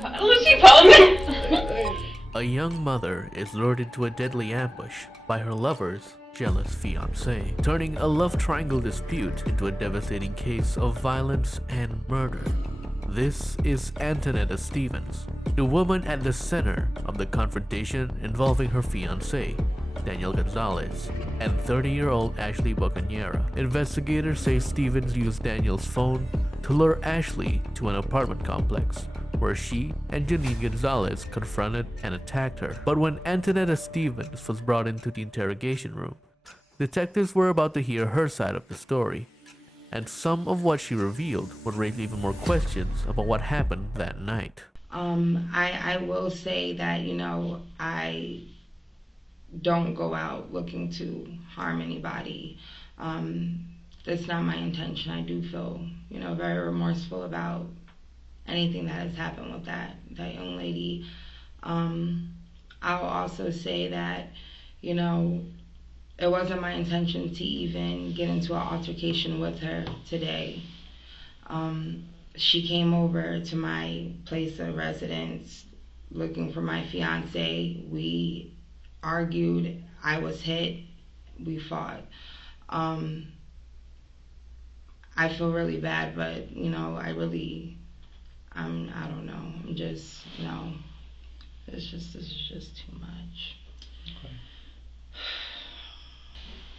Lucy posing. A young mother is lured into a deadly ambush by her lover's jealous fiancé, turning a love triangle dispute into a devastating case of violence and murder. This is Antonetta Stevens, the woman at the center of the confrontation involving her fiancé, Daniel Gonzalez, and 30-year-old Ashley Bocanegra. Investigators say Stevens used Daniel's phone to lure Ashley to an apartment complex where she and Janine Gonzalez confronted and attacked her. But when Antonetta Stevens was brought into the interrogation room, detectives were about to hear her side of the story, and some of what she revealed would raise even more questions about what happened that night. I will say that, I don't go out looking to harm anybody. That's not my intention. I do feel, very remorseful about anything that has happened with that young lady. I'll also say that, it wasn't my intention to even get into an altercation with her today. She came over to my place of residence looking for my fiance. We argued. I was hit. We fought. I feel really bad, but I don't know. I'm just, this is just too much. Okay.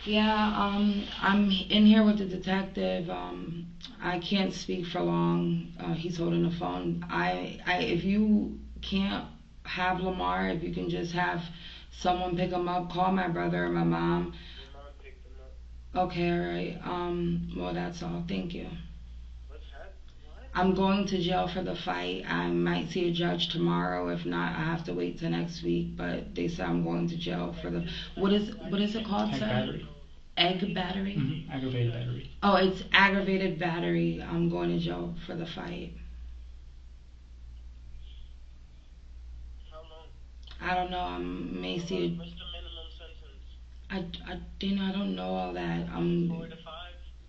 Yeah, I'm in here with the detective. I can't speak for long. He's holding the phone. If you can't have Lamar, if you can just have someone pick him up, call my brother or my mom. Your mom picked him up. Okay, all right. Well, that's all. Thank you. What's happening? What? I'm going to jail for the fight. I might see a judge tomorrow. If not, I have to wait till next week. But they said I'm going to jail for the what is it called, Egg sir? battery. Egg battery? Mm-hmm. Aggravated battery. Oh, it's aggravated battery. I'm going to jail for the fight. How long? I don't know. I may see What's the minimum sentence? Dana, I don't know all that. 4 to 5?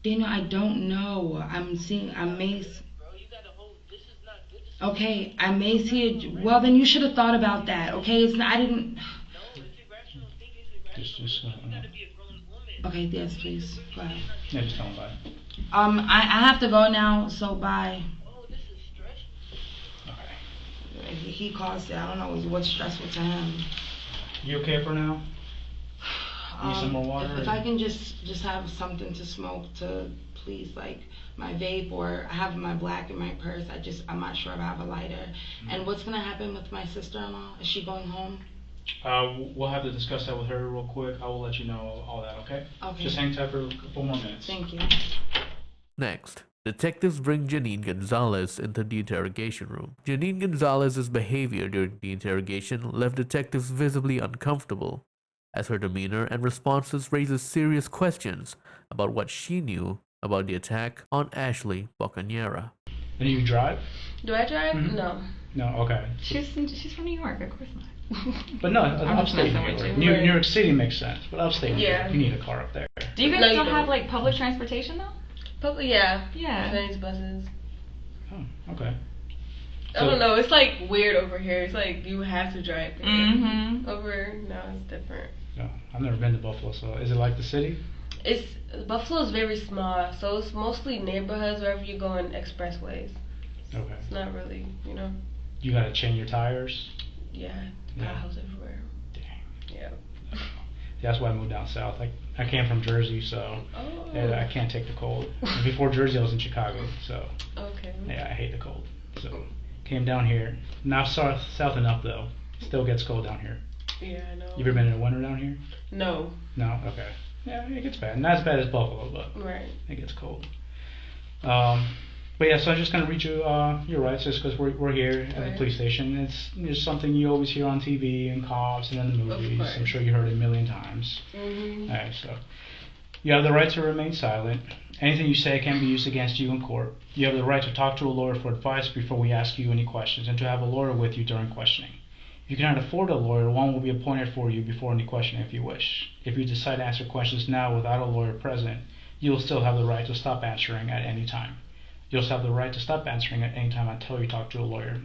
Dana, I don't know. I may. Bro, you gotta hold. This is not good. Okay, I may see it. Well, then you should have thought about that. Okay, it's not. I didn't. No, it's irrational thinking. It's irrational. Just, You gotta be a grown woman. Okay, yes, please. Go ahead. Yeah, just tell him bye. I have to go now. So bye. Oh, this is stressful. Okay. He caused it. I don't know what's stressful to him. You okay for now? Need some more water? If I can just have something to smoke to please, like my vape, or I have my black in my purse. I'm not sure if I have a lighter. Mm-hmm. And what's gonna happen with my sister-in-law? Is she going home? We'll have to discuss that with her real quick. I will let you know all that, okay? Okay. Just hang tight for a couple more minutes. Thank you. Next, detectives bring Janine Gonzalez into the interrogation room. Janine Gonzalez's behavior during the interrogation left detectives visibly uncomfortable, as her demeanor and responses raises serious questions about what she knew about the attack on Ashley Bocanegra. And you drive? Do I drive? Mhm. No. No, okay. She's from New York, of course not. But no, I'm just upstate messing with New York. you. New York City makes sense, but upstate New Yeah. York, you need a car up there. Do you guys No, you still don't. have like public transportation though? Probably, yeah. Yeah. Trains, buses. Oh, okay. I don't know. It's like weird over here. It's like you have to drive there. Mm-hmm. Over, no, it's different. No, I've never been to Buffalo, so is it like the city? Buffalo's very small, so it's mostly neighborhoods wherever you go in expressways. Okay. It's not really, You gotta chain your tires? yeah, Yeah. potholes everywhere. Dang. Yeah. That's why I moved down south. I came from Jersey, so Oh. yeah, I can't take the cold. Before Jersey, I was in Chicago, so Okay. yeah, I hate the cold. So came down here. Not south enough though. Still gets cold down here. Yeah, I know. You ever been in the winter down here? No. No. Okay. Yeah, it gets bad. Not as bad as Buffalo, but Right. it gets cold. But yeah, so I'm just gonna read you your rights, just because we're here at the Right. police station. It's just something you always hear on TV and cops and in the movies. course. I'm sure you heard it a million times. Mhm. Alright, so you have the right to remain silent. Anything you say can be used against you in court. You have the right to talk to a lawyer for advice before we ask you any questions, and to have a lawyer with you during questioning. If you cannot afford a lawyer, one will be appointed for you before any questioning if you wish. If you decide to answer questions now without a lawyer present, you will still have the right to stop answering at any time. You also have the right to stop answering at any time until you talk to a lawyer.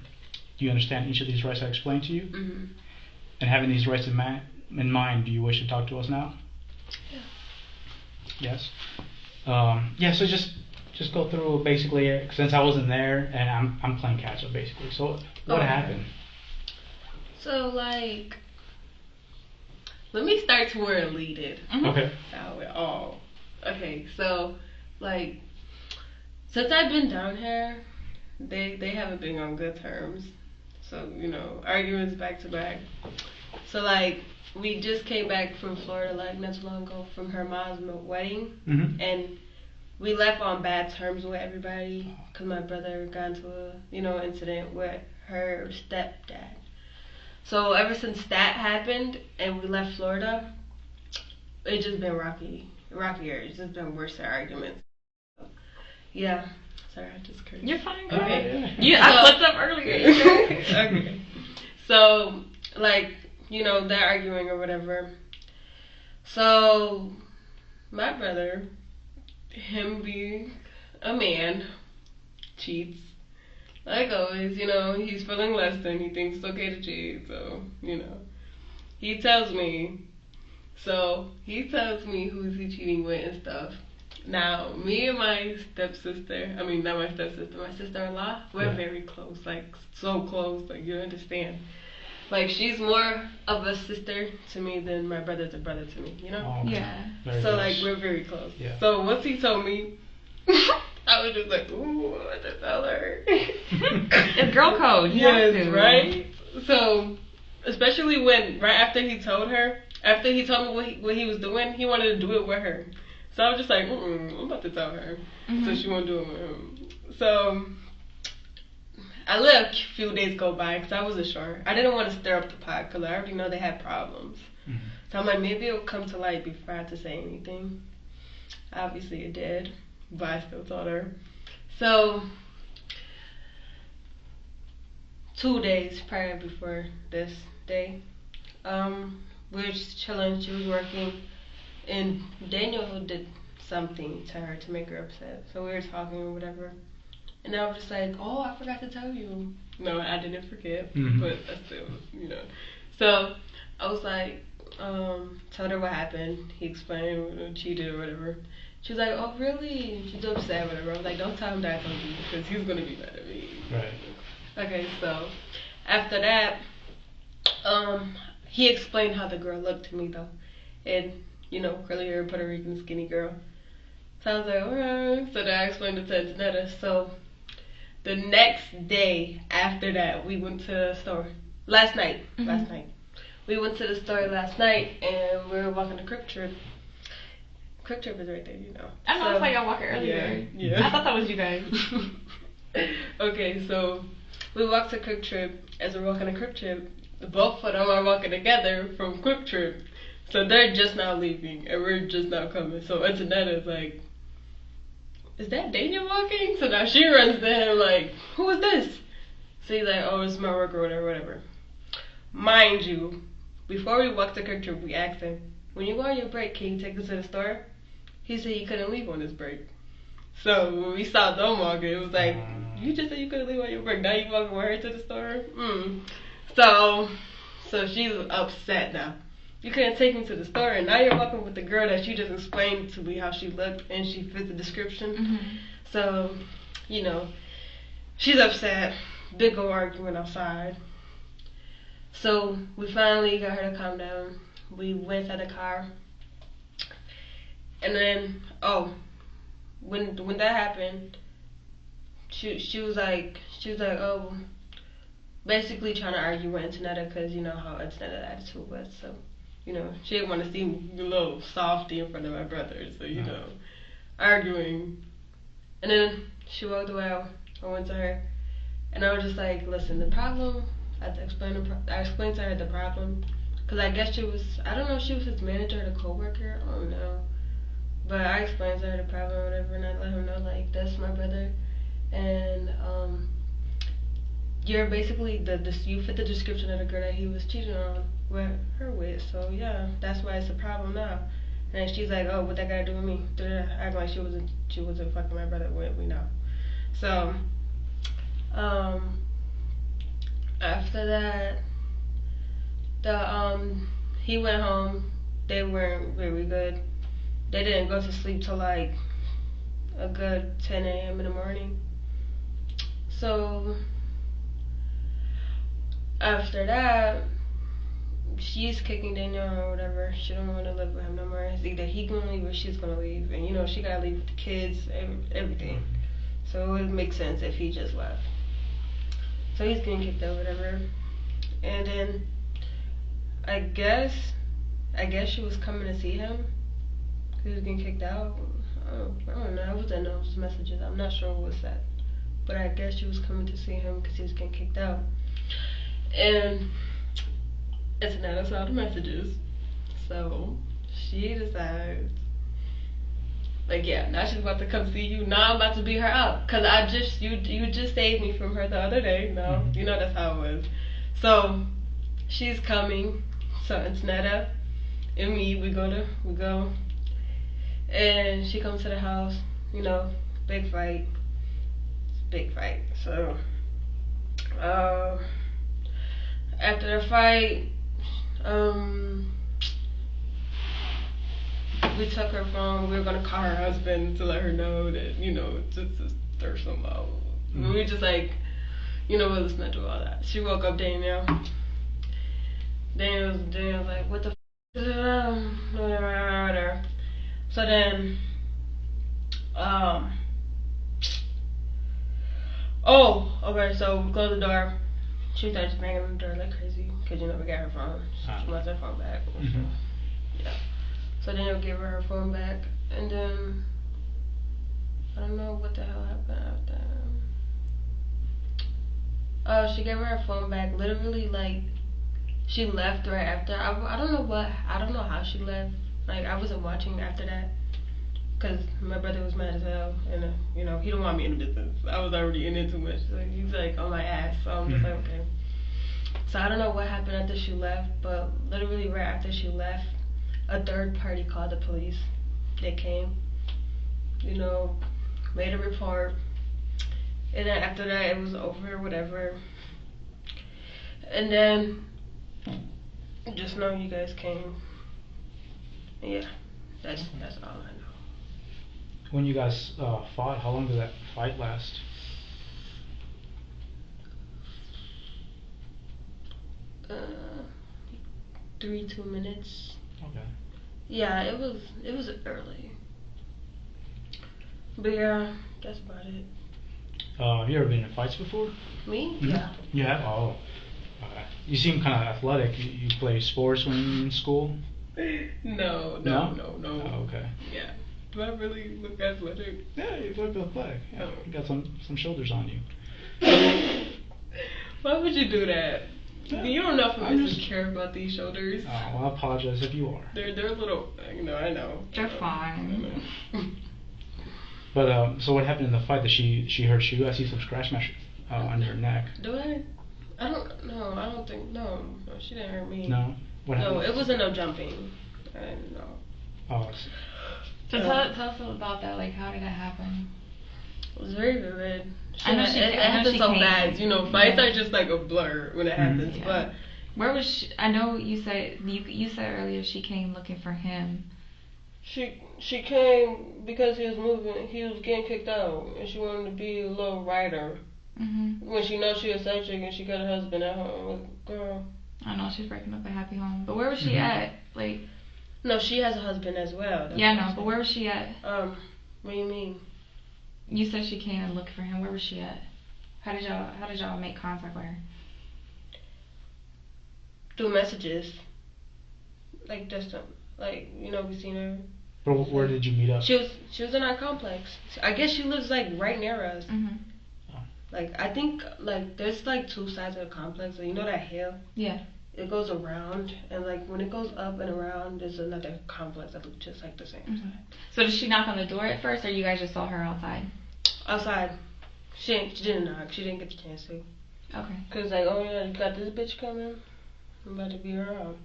Do you understand each of these rights I explained to you? Mm-hmm. And having these rights in mind, do you wish to talk to us now? Yeah. Yes. Yeah. So just go through basically, since I wasn't there and I'm playing catch up basically. So what happened? So like, let me start to where it leaded. Okay. How it all. Okay. So like, since I've been down here, they haven't been on good terms. So, arguments back to back. So, like, we just came back from Florida, like, not too long ago, from her mom's wedding. Mm-hmm. And we left on bad terms with everybody because my brother got into a, incident with her stepdad. So, ever since that happened and we left Florida, it's just been rockier. It's just been worse arguments. Yeah. Sorry, I just cursed. You're fine. Okay. I flipped up earlier. Okay. So, like, they're arguing or whatever. So, my brother, him being a man, cheats. Like always, he's feeling less than, he thinks it's okay to cheat. So, he tells me. So, he tells me who's he cheating with and stuff. Now, me and my stepsister, I mean, not my stepsister, my sister-in-law, we're very close, like, so close, like, you understand. Like, she's more of a sister to me than my brother's a brother to me, Oh, okay. Yeah. Very so, close. like, we're very close. Yeah. So, once he told me, I was just like, ooh, what the tell her? It's girl code. You have Yes, to. right? So, especially when, right after he told me what he was doing, he wanted to do it with her. So I was just like, I'm about to tell her. So she won't do it with him. So I let a few days go by because I wasn't sure. I didn't want to stir up the pot because I already know they had problems. Mm-hmm. So I'm like, maybe it'll come to light before I have to say anything. Obviously it did, but I still told her. So 2 days prior before this day, we were just chilling. She was working. And Daniel did something to her to make her upset. So we were talking or whatever. And I was just like, oh, I forgot to tell you. No, I didn't forget. But I still, So I was like, told her what happened. He explained, cheated or whatever. She was like, oh, really? She's upset or whatever. I was like, don't tell him that I told you because he's going to be mad at me. Right. Okay, so after that, he explained how the girl looked to me, though. And curly hair, Puerto Rican, skinny girl. So I was like, alright. So then I explained it to Antonetta. So the next day after that, we went to the store. Last night. We went to the store last night and we were walking the Quick Trip. Quick Trip is right there, I know, I saw y'all walking earlier. Yeah. I thought that was you guys. Okay, so we walked to Quick Trip. As we're walking the Quick Trip, both of them are walking together from Quick Trip. So they're just now leaving, and we're just now coming. So Antonetta's like, is that Daniel walking? So now she runs to him like, who is this? So he's like, oh, it's my worker or whatever. Mind you, before we walked to Quick Trip, we asked him, when you go on your break, can you take us to the store? He said he couldn't leave on his break. So when we saw them walking, it was like, you just said you couldn't leave on your break. Now you walking with her to the store? So she's upset now. You couldn't take me to the store, and now you're walking with the girl that you just explained to me how she looked, and she fit the description. So, she's upset. Big old argument outside. So we finally got her to calm down. We went to the car, and then when that happened, she was like, oh, basically trying to argue with Antonetta because how Antonetta's attitude was. So. She didn't want to seem a little softy in front of my brother, so, arguing. And then she walked away, I went to her, and I was just like, listen, the problem, I explained to her the problem, because I guess I don't know if she was his manager or the co-worker, I don't know. But I explained to her the problem or whatever, and I let her know, like, that's my brother, and, you're basically, you fit the description of the girl that he was cheating on with her with, so yeah, that's why it's a problem now. And she's like, oh, what that got to do with me? Acting like she wasn't fucking my brother with, we know. So, after that, he went home. They weren't very good. They didn't go to sleep till like a good 10 a.m. in the morning. So after that, she's kicking Daniel or whatever. She don't want to live with him no more. It's either he gonna leave or she's gonna leave, and she gotta leave with the kids, everything. So it would make sense if he just left. So he's getting kicked out, whatever. And then I guess she was coming to see him. He was getting kicked out. I don't know. I was in those messages. I'm not sure what was that. But I guess she was coming to see him because he was getting kicked out. And Antonetta saw the messages. So she decides, like, yeah, now she's about to come see you. Now I'm about to beat her up. Because you just saved me from her the other day. No, that's how it was. So she's coming. So Antonetta and me, we go. And she comes to the house, big fight. Big fight. So, after the fight, we took her phone. We were gonna call her husband to let her know that, just to stir some out. We were just like, it was meant to all that. She woke up Daniel. Daniel's like, what the whatever. So then, okay, so we closed the door. She started banging on the door like crazy, because, we got her phone. She wants her phone back. Yeah. So Daniel gave her phone back, and then, I don't know what the hell happened after that. She gave her phone back, literally, like, she left right after. I don't know how she left. Like, I wasn't watching after that, because my brother was mad as hell, and, he don't want me in the business. I was already in it too much. So he's, like, on my ass, so I'm just like, okay. So I don't know what happened after she left, but literally right after she left, a third party called the police. They came, made a report, and then after that, it was over, whatever. And then, just know you guys came. Yeah, that's all I know. When you guys fought, how long did that fight last? 2 minutes. Okay. Yeah, it was early. But yeah, that's about it. Have you ever been in fights before? Me? Mm-hmm. Yeah. You have? Oh. You seem kind of athletic. You play sports when you're in school? No. Oh, okay. Yeah. Do I really look athletic? Yeah, you look athletic. Yeah, you got some shoulders on you. Why would you do that? Yeah. You don't know if I just care about these shoulders. Oh, well, I apologize if you are. They're a little, I know. They're fine. But so what happened in the fight? That she hurt you? I see some scratch marks on your neck. Do I? I don't know. I don't think. No, she didn't hurt me. No. What happened? No, it wasn't no jumping. I didn't know. Oh. So tell us about that. Like, how did that happen? It was very vivid. I know it happens so fast. Fights are just like a blur when it happens. Yeah. But where was she? I know you said earlier she came looking for him. She came because he was getting kicked out, and she wanted to be a little writer. When she knows she a side chick and she got a husband at home, like, girl. I know she's breaking up a happy home, but where was she at? Like, no, she has a husband as well. Yeah, no, but where was she at? What do you mean? You said she came and looked for him. Where was she at? How did y'all make contact with her? Through messages. Like just we seen her. But where did you meet up? She was in our complex. I guess she lives like right near us. Like I think like there's like two sides of the complex. So, that hill? Yeah. It goes around, and like when it goes up and around, there's another complex that looks just like the same side. So did she knock on the door at first, or you guys just saw her outside? Outside. She didn't knock. She didn't get the chance to. Okay. Cause like, oh yeah, you got this bitch coming. I'm about to be her out.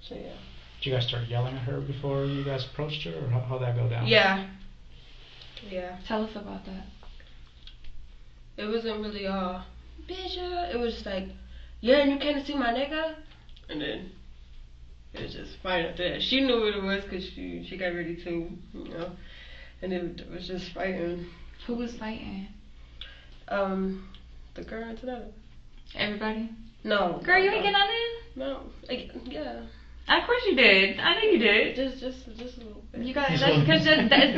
So yeah. Did you guys start yelling at her before you guys approached her, or how'd that go down? Yeah. Yeah. Tell us about that. It wasn't really bitch. It was just like yeah, and you can't see my nigga? And then it was just fine after that. She knew what it was because she got ready too, you know. And it was just fighting. Who was fighting? The girl and Antonetta. Everybody? No. Girl, you no, ain't get on in? No. Yeah. Of course you did. I know you did. Just a little bit. You got that's because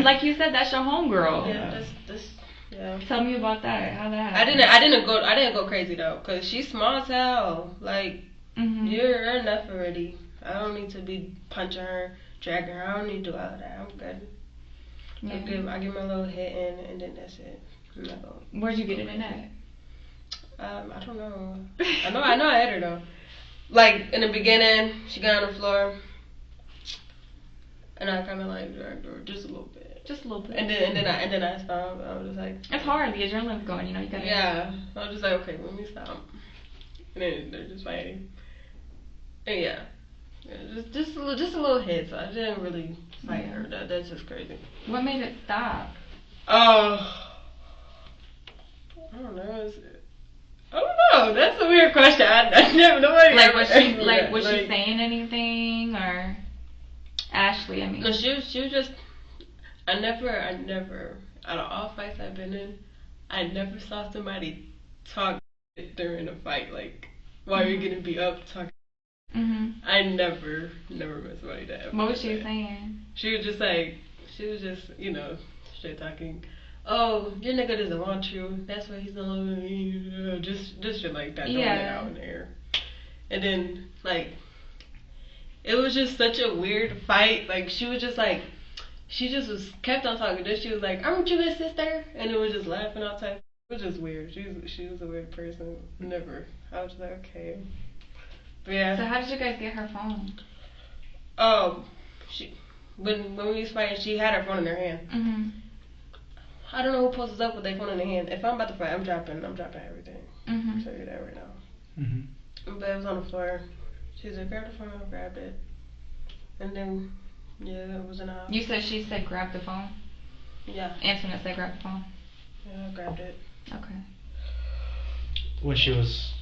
like you said, that's your homegirl. Yeah, that's yeah. Tell me about that. How that happened. I didn't go crazy though, cause she's small as hell. Like you're enough already. I don't need to be punching her, dragging her. I don't need to do all of that. I'm good. Yeah. I give my little hit in, and then that's it. I'm not going. Where'd you get it in at? I don't know. I know I hit her though. Like in the beginning, she got on the floor, and I kind of like dragged her just a little bit. Just a little bit. And then I stopped. I was just like, it's hard. The adrenaline's going. You know, you gotta. Yeah. I was just like, okay, let me stop. And then they're just fighting. And yeah, just a little hit. So I didn't really fight her. That's just crazy. What made it stop? I don't know. I don't know. That's a weird question. I never know. Like was she saying anything or Ashley? I mean, no, she was just. I never. Out of all fights I've been in, I never saw somebody talk during a fight. Like while you're getting beat up, talking. I never met somebody that. What was she saying? She was just straight talking. Oh, your nigga doesn't want you. That's why he's not loving me. Just shit like that. Throwing it out in the air. And then it was just such a weird fight. Like she just kept on talking. Then she was like, "Aren't you his sister?" And it was just laughing all the time. It was just weird. She was a weird person. Never. I was just like, okay. But yeah. So how did you guys get her phone? When we was fighting, she had her phone in her hand. I don't know who poses up with their phone in their hand. If I'm about to fight, I'm dropping everything. I'll tell you that right now. But it was on the floor. She said, grab the phone. I grabbed it. And then, yeah, it was in the house. You said she said grab the phone? Yeah. Antonetta said grab the phone? Yeah, I grabbed it. Okay. When she was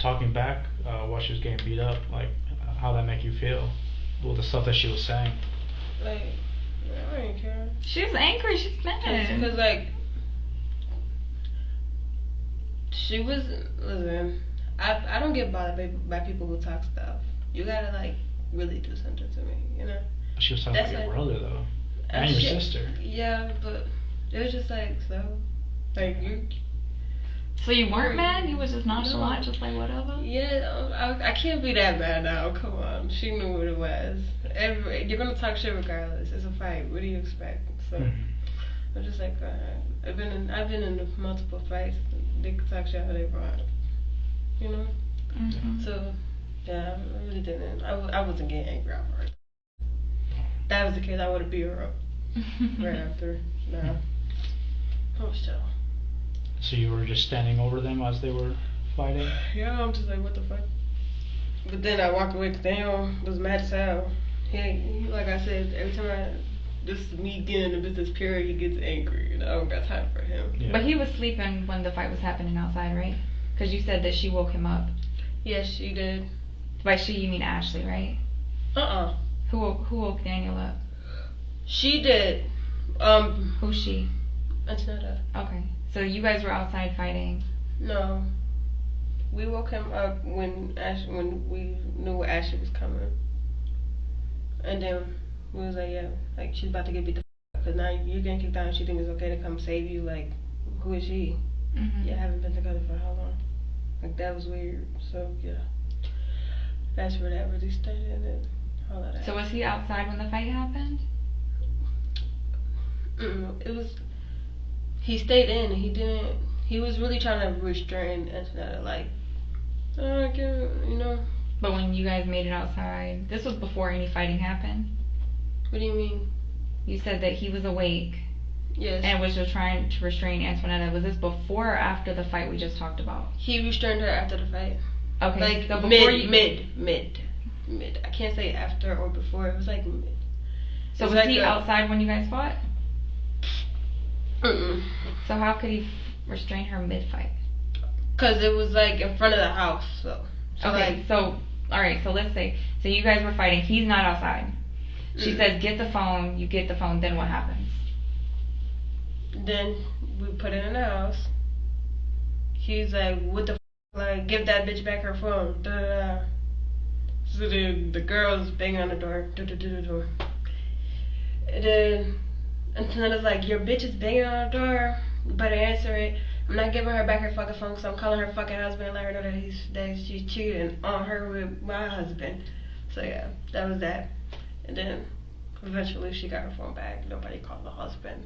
talking back while she was getting beat up, like, how that make you feel? With the stuff that she was saying? Like, I didn't care. She was angry. She's mad. Because, like, she was, listen, I don't get bothered by people who talk stuff. You gotta, like, really do something to me, you know? She was talking about your brother, though. And your sister. Yeah, but it was just like, so, like, you. So you weren't mad? You was just nonchalant, just like whatever? Yeah, I can't be that mad now. Come on. She knew what it was. You're going to talk shit regardless. It's a fight. What do you expect? So, I'm just like, I've been in multiple fights. They could talk shit how they want. You know? So, yeah, I really didn't. I wasn't getting angry at her. If that was the case, I would have beat her up right after. No. Oh, still. So you were just standing over them as they were fighting? Yeah, I'm just like, what the fuck? But then I walked away because Daniel was mad as hell. He, like I said, every time this is me getting in the business period, he gets angry. And I don't got time for him. Yeah. But he was sleeping when the fight was happening outside, right? Because you said that she woke him up. Yes, she did. By she, you mean Ashley, right? Who woke Daniel up? She did. Who's she? Antonetta. Okay. So you guys were outside fighting? No. We woke him up when we knew Ashley was coming. And then we was like, yeah, like she's about to get beat the f*** up because now you're getting kicked out and she thinks it's okay to come save you. Like, who is she? Yeah, I haven't been together for how long? Like, that was weird. So, yeah. That's where that really started and then all of that. So was he outside when the fight happened? It was... He stayed in and he didn't... He was really trying to restrain Antonetta, like... I can't, you know... But when you guys made it outside... This was before any fighting happened? What do you mean? You said that he was awake. Yes. And was just trying to restrain Antonetta. Was this before or after the fight we just talked about? He restrained her after the fight. Okay. Like, so mid. I can't say after or before. It was like mid. So was like he outside when you guys fought? So how could he restrain her mid-fight? Because it was like in front of the house, so So Okay, like, so, alright, so let's say, so you guys were fighting, he's not outside. She says, get the phone, you get the phone, then what happens? then we put it in the house. He's like, what the f-? Like, give that bitch back her phone. Da, da, da. So the girl's banging on the door. Da, da, da, da, door. And then Antonetta's like, your bitch is banging on the door. You better answer it. I'm not giving her back her fucking phone because I'm calling her fucking husband and let her know that she's cheating on her with my husband. So yeah, that was that. And then eventually she got her phone back. Nobody called the husband.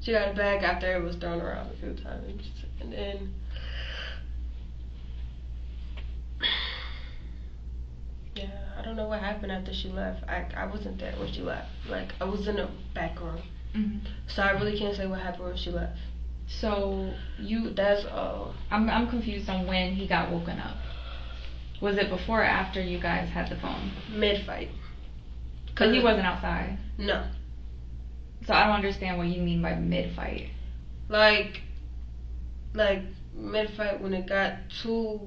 She got it back after it was thrown around a few times. And then yeah, I don't know what happened after she left. I wasn't there when she left. Like, I was in the back room. Mm-hmm. So I really can't say what happened when she left. So, That's all. I'm confused on when he got woken up. Was it before or after you guys had the phone? Mid-fight. Because he wasn't outside. No. So I don't understand what you mean by mid-fight. Like mid-fight when it got too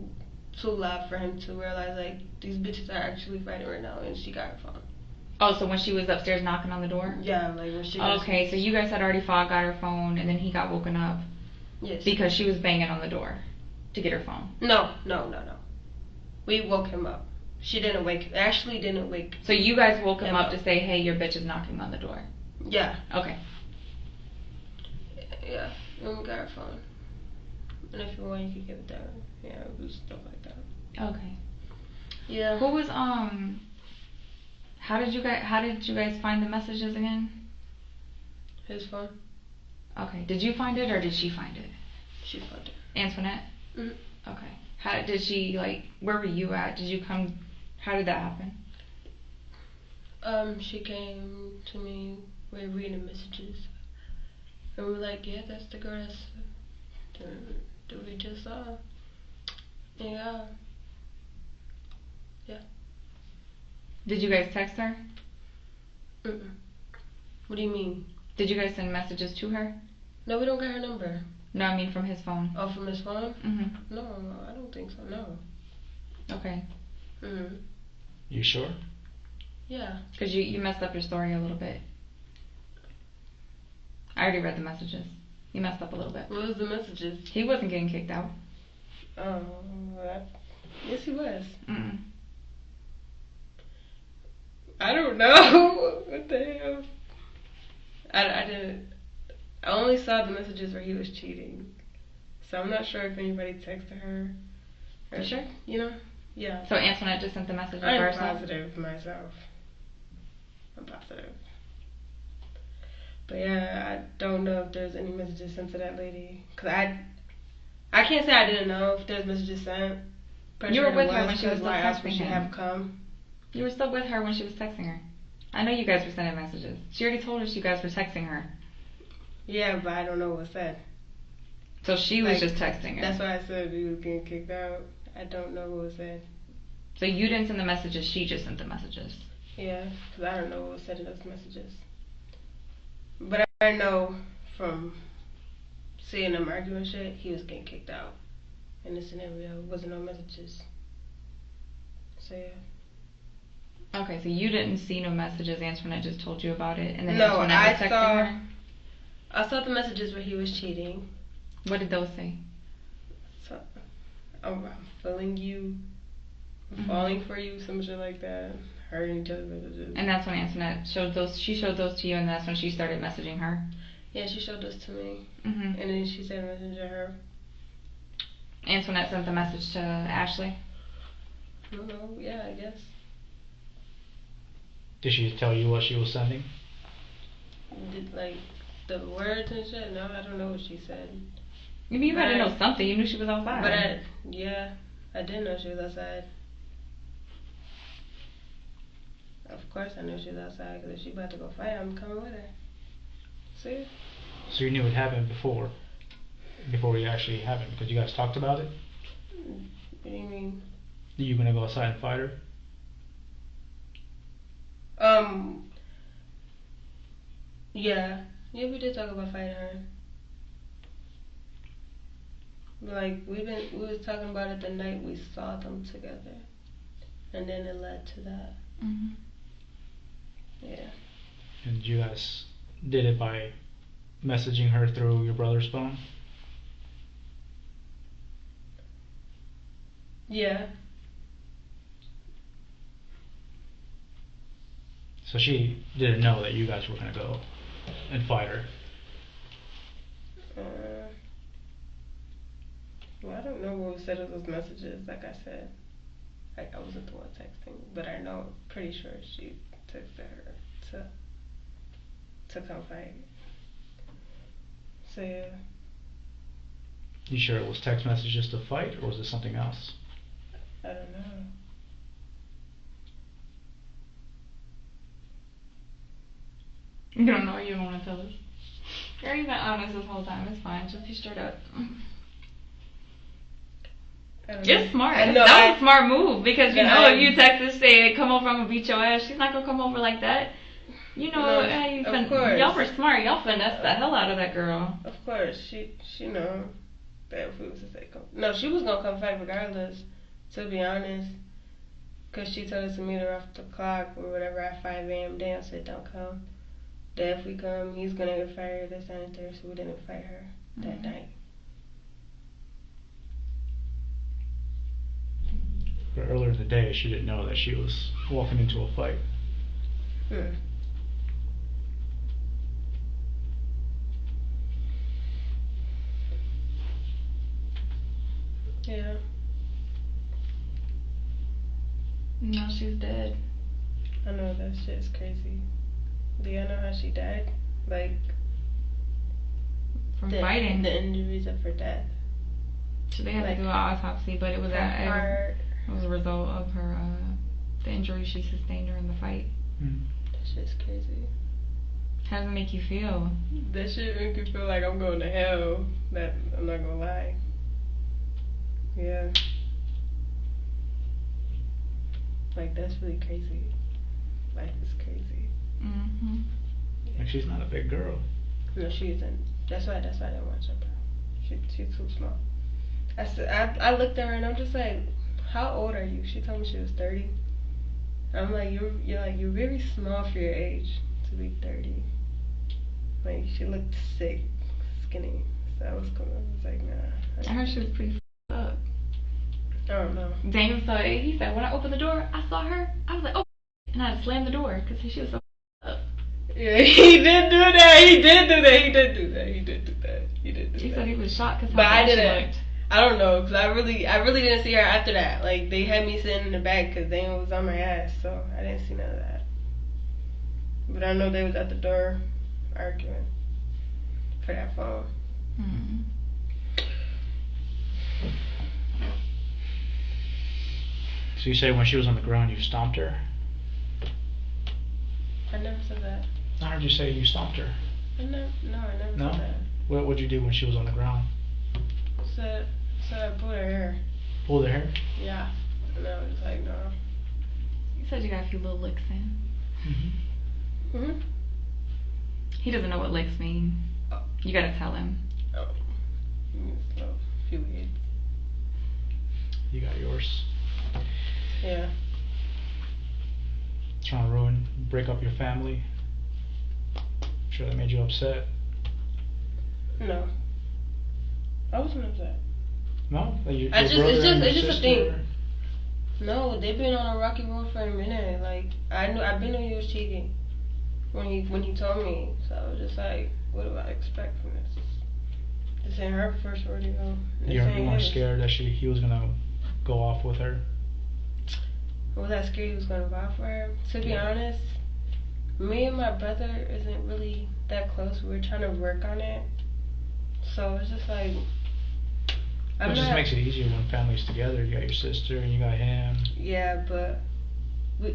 loud for him to realize, like, these bitches are actually fighting right now, and she got her phone. Oh, so when she was upstairs knocking on the door? Yeah, like when she Okay, so you guys had already fought, got her phone, and then he got woken up Yes. because she was banging on the door to get her phone. No. We woke him up. Ashley didn't wake. So you guys woke him Him up up. to say, hey, your bitch is knocking on the door. Yeah. Okay. Yeah. And we got her phone. And if you want, you could give it to her. Yeah, it was stuff like that. Okay. Yeah. Who was, how did you guys find the messages again? His phone. Okay. Did you find it or did she find it? She found it. Antoinette? Mhm. Okay. How did she, like, where were you at? Did you come, how did that happen? She came to me. We were reading messages. And we were like, yeah, that's the girl that we just saw. Yeah. Yeah. Did you guys text her? Mm-mm. What do you mean? Did you guys send messages to her? No, we don't got her number. No, I mean from his phone. Oh, from his phone? Mm-hmm. No, I don't think so. No. Okay. Mm-hmm. You sure? Yeah. Because you messed up your story a little bit. I already read the messages. You messed up a little bit. What was the messages? He wasn't getting kicked out. Oh, yes, he was. Mm-mm. I don't know. What the hell? I didn't. I only saw the messages where he was cheating. So I'm not sure if anybody texted her. Or, You sure? You know? Yeah. So Antoinette just sent the messages by I'm herself? positive myself. I'm positive. But yeah, I don't know if there's any messages sent to that lady. Because I can't say I didn't know if there's messages sent. You were with her when she was still why else would texting she him. have come? You were still with her when she was texting her. I know you guys were sending messages. She already told us you guys were texting her. Yeah, but I don't know what was said. So she was Like, just texting her. That's why I said you was getting kicked out. I don't know what was said. So you didn't send the messages, she just sent the messages. Yeah, because I don't know what was said in those messages. But I know from seeing them arguing shit, he was getting kicked out. In this scenario, wasn't no messages. So yeah. Okay, so you didn't see no messages, Antoinette just told you about it, and then No, Antoinette was texting her? I saw the messages where he was cheating. What did those say? So, I'm feeling you, I'm falling for you, some shit like that. Hurting each other's messages. And that's when Antoinette showed those to you, and that's when she started messaging her? Yeah, she showed those to me. Mm-hmm. And then she sent a message to her. Antoinette sent the message to Ashley? I don't know, yeah, I guess. Did she tell you what she was sending? Did, like, the words and shit? No, I don't know what she said. You mean you had to know something, you knew she was outside. But I didn't know she was outside. Of course I knew she was outside, because if she about to go fight, I'm coming with her. See? So you knew it happened before it actually happened, because you guys talked about it? What do you mean? That you gonna go outside and fight her? Yeah. Yeah, we did talk about fighting her. Like we was talking about it the night we saw them together, and then it led to that. Mhm. Yeah. And you guys did it by messaging her through your brother's phone? Yeah. So she didn't know that you guys were gonna go and fight her. Well, I don't know what was said of those messages. Like I said, like I wasn't the one texting, but I know, pretty sure she texted her to come fight. So yeah. You sure it was text messages to fight, or was it something else? I don't know. You don't know. You don't want to tell us. Girl, you've been honest this whole time. It's fine. Just be straight up. I don't You're know. smart. I know, That was a smart move because you Yeah, know I- if you text her say come over, I'm gonna beat your ass. She's not gonna come over like that. You know No, how you of course. y'all were smart. Y'all finessed the hell out of that girl. Of course, she know that if we was to say come, no, she was gonna come fight regardless. To be honest, cause she told us to meet her off the clock or whatever at 5 a.m. Damn, said don't come. That if we come, he's gonna get fired. This and there, so we didn't fight her that night. But earlier in the day, she didn't know that she was walking into a fight. Yeah. No, she's dead. I know that shit is crazy. Do y'all know how she died? Like From fighting. The injuries of her death. So they had like, to do an autopsy, but it was Her heart. it was a result of her the injury she sustained during the fight. That shit's crazy. How does it make you feel? That shit make me feel like I'm going to hell. That I'm not gonna lie. Yeah. Like that's really crazy. Life is crazy. Mhm. Like, she's not a big girl. No, she isn't. That's why I didn't watch her. She's too small. I looked at her and I'm just like, how old are you? She told me she was 30. I'm like, you're very small for your age to be 30. Like she looked sick, skinny. So I was like, nah. I heard she was pretty up. I don't know. Daniel saw it. He said, when I opened the door, I saw her. I was like, oh, and I slammed the door because she was so up. Yeah, he did do that. He did do She that. said he was shocked because But how I bad she didn't. looked. I don't know, cause I really didn't see her after that. Like they had me sitting in the back, cause Daniel was on my ass, so I didn't see none of that. But I know they was at the door arguing for that phone. Mm. So you say when she was on the ground, you stomped her? I never said that. I heard you say you stomped her. I never No? said that. What would you do when she was on the ground? Said I pulled her hair. Pulled her hair? Yeah. And I was like, no. You said you got a few little licks in. Mhm. He doesn't know what licks mean. Oh. You gotta tell him. Oh. A few hits. You got yours. Yeah. Trying to break up your family. Sure that made you upset. No. I wasn't upset. No? Like your It's brother and just your a sister? thing. No, they've been on a rocky road for a minute. Like I've been knew he was cheating when he told me. So I was just like, what do I expect from this? This ain't her first rodeo. You weren't scared that he was gonna go off with her? Was I scared he was gonna go out for her? To be honest, me and my brother isn't really that close. We're trying to work on it. So it's just like It just makes it easier when family's together. You got your sister and you got him. Yeah, but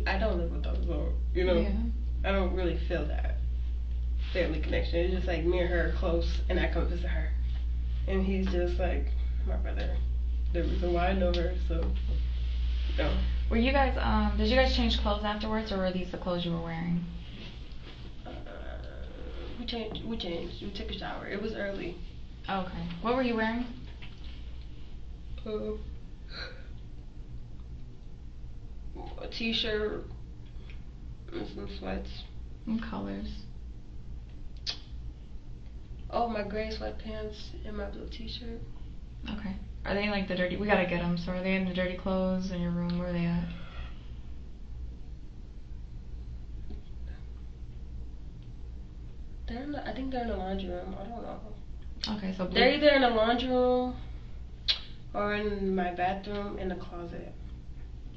I don't live with them, so you know, Yeah. I don't really feel that family connection. It's just like me and her are close, and I come visit her, and he's just like my brother. The reason why I know her, so no. Were you guys did you guys change clothes afterwards, or were these the clothes you were wearing? We changed. We took a shower. It was early. Okay. What were you wearing? Uh, a t-shirt and some sweats. What colors? Oh, my gray sweatpants and my blue t-shirt. Okay. Are they like the dirty? We gotta get them. So are they in the dirty clothes in your room? Where are they at? I think they're in the laundry room. I don't know. Okay, so blue. They're either in the laundry room or in my bathroom in the closet.